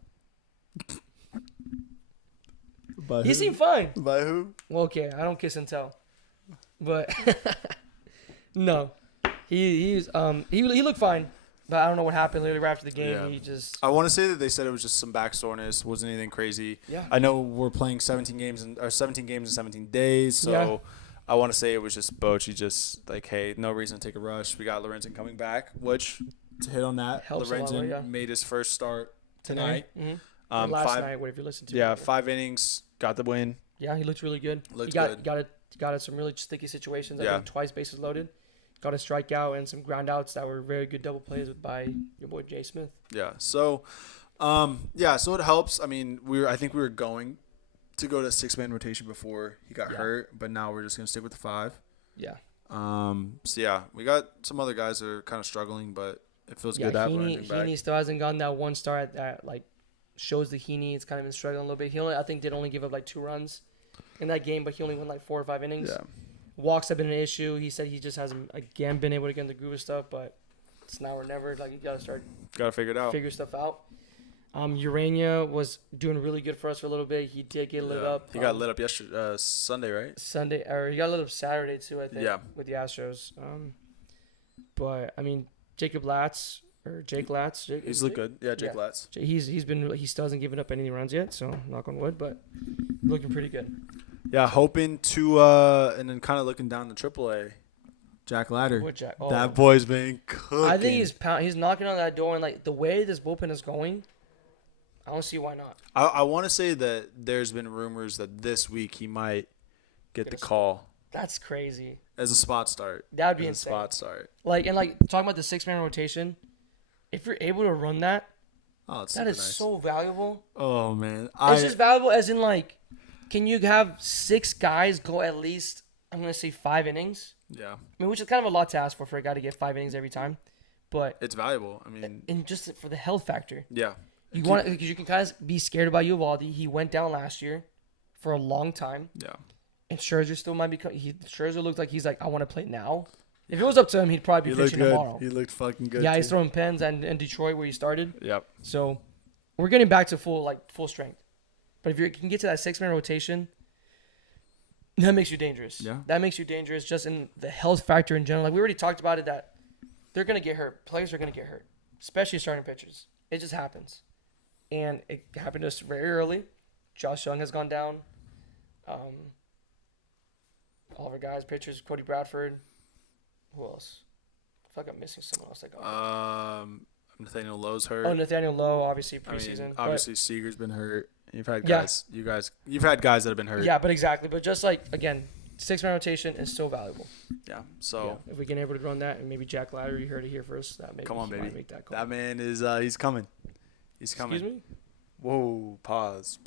By He who? seemed fine. By who? Well, okay, I don't kiss and tell, but no, he looked fine, but I don't know what happened literally right after the game. Yeah. He just I want to say that they said it was just some back soreness. Wasn't anything crazy. Yeah. I know we're playing 17 games in 17 days, so Yeah. I want to say it was just Bochy just like, hey, no reason to take a rush. We got Lorenzen coming back, which to hit on that, Helps a lot, Lorenzen yeah. made his first start tonight. Mm-hmm. Last night, what if you listen to? Yeah, it. 5 innings, got the win. Yeah, he looked really good. Looked he good. got it some really sticky situations. I Yeah. think twice bases loaded. Got a strikeout and some ground outs that were very good double plays by your boy Jay Smith. Yeah. So, so it helps. I mean, I think we were going to go to 6-man rotation before he got hurt, but now we're just gonna stick with the 5. Yeah. So yeah, we got some other guys that are kind of struggling, but it feels Yeah, good to have Lorenzen back. Heaney still hasn't gotten that one start that like shows the Heaney. It's kind of been struggling a little bit. He only, I think, did only give up like 2 runs in that game, but he only won like 4 or 5 innings. Yeah. Walks have been an issue. He said he just hasn't again been able to get in the groove of stuff, but it's now or never. Like you gotta start Gotta figure it out. figure stuff out. Urania was doing really good for us for a little bit. He did get lit up. He got lit up yesterday, Sunday, right? Sunday, or he got lit up Saturday too, I think. Yeah. With the Astros. But I mean, Jake Latz. He's looked good. Yeah, Jake Latz. He still hasn't given up any runs yet, so knock on wood, but looking pretty good. Yeah, hoping to and then kind of looking down to AAA. Jack Ladder. What Jack? Oh. That boy's been cooking. I think he's knocking on that door, and like the way this bullpen is going, I don't see why not. I want to say that there's been rumors that this week he might get the call That's crazy. as a spot start. That would be As a insane. spot start. Like talking about the 6-man rotation, if you're able to run that, Oh, it's that super is nice. so valuable. Oh man, It's just valuable as in like, can you have 6 guys go at least? I'm gonna say 5 innings. yeah, I mean, which is kind of a lot to ask for a guy to get 5 innings every time, but it's valuable. I mean, and just for the health factor, yeah, you want because you can kind of be scared about Uvalde. He went down last year for a long time, yeah. and Scherzer still might be. Scherzer looks like he's like, I want to play now. If it was up to him, he'd probably He be looked pitching good. tomorrow. He looked fucking good. Yeah, he's too. throwing pens and Detroit where he started. Yep. So we're getting back to full strength. But if you can get to that 6-man rotation, that makes you dangerous. Yeah. That makes you dangerous just in the health factor in general. Like we already talked about it, that they're gonna get hurt. Players are gonna get hurt, especially starting pitchers. It just happens, and it happened to us very early. Josh Young has gone down. All of our guys, pitchers, Cody Bradford. Who else? I feel like I'm missing someone else. Nathaniel Lowe's hurt. Oh, Nathaniel Lowe, obviously I mean, preseason. obviously Seager's been hurt. You've had Yeah. guys. You've had guys that have been hurt. Yeah, but exactly. But just like again, 6-man rotation is so valuable. Yeah. So If we can able to run that, and maybe Jack Ladder, you heard it here first. That maybe come on, he might baby. make that call. That man is he's coming. He's coming. Excuse me? Whoa! Pause.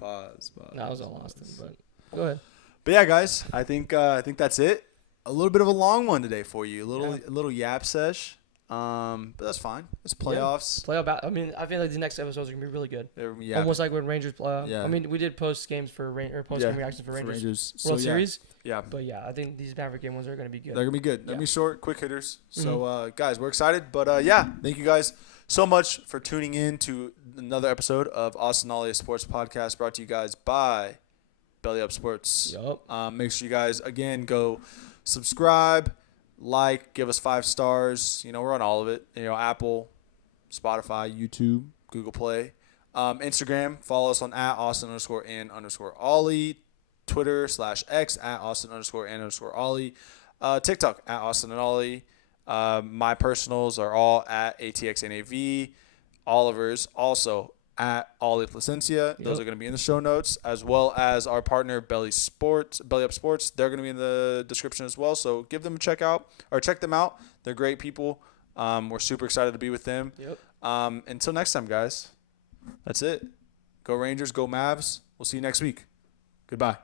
No, I was all Austin, but go ahead. But yeah, guys, I think that's it. A little bit of a long one today for you. A little yap sesh. But that's fine. It's playoffs. I mean, I feel like the next episodes are gonna be really good. Yeah. Almost like when Rangers play. Yeah. I mean, we did post games for post game reactions for Rangers So, World Series. Yeah. But yeah, I think these Maverick game ones are gonna be good. They're gonna be good. They're Yeah. gonna be short, quick hitters. So, guys, we're excited. But yeah, thank you guys so much for tuning in to another episode of Austin Ollie Sports Podcast, brought to you guys by Belly Up Sports. Yup. Make sure you guys again go subscribe, like, give us 5 stars. You know, we're on all of it. You know, Apple, Spotify, YouTube, Google Play, Instagram. Follow us on @Austin_and_Ollie. Twitter /X @Austin_and_Ollie. TikTok @Austin and Ollie. My personals are all @ATXNAV. Oliver's also @Ollie Placencia. Those are going to be in the show notes, as well as our partner Belly Up Sports. They're going to be in the description as well. So give them a check them out. They're great people. We're super excited to be with them. Yep. Until next time, guys. That's it. Go Rangers, go Mavs. We'll see you next week. Goodbye.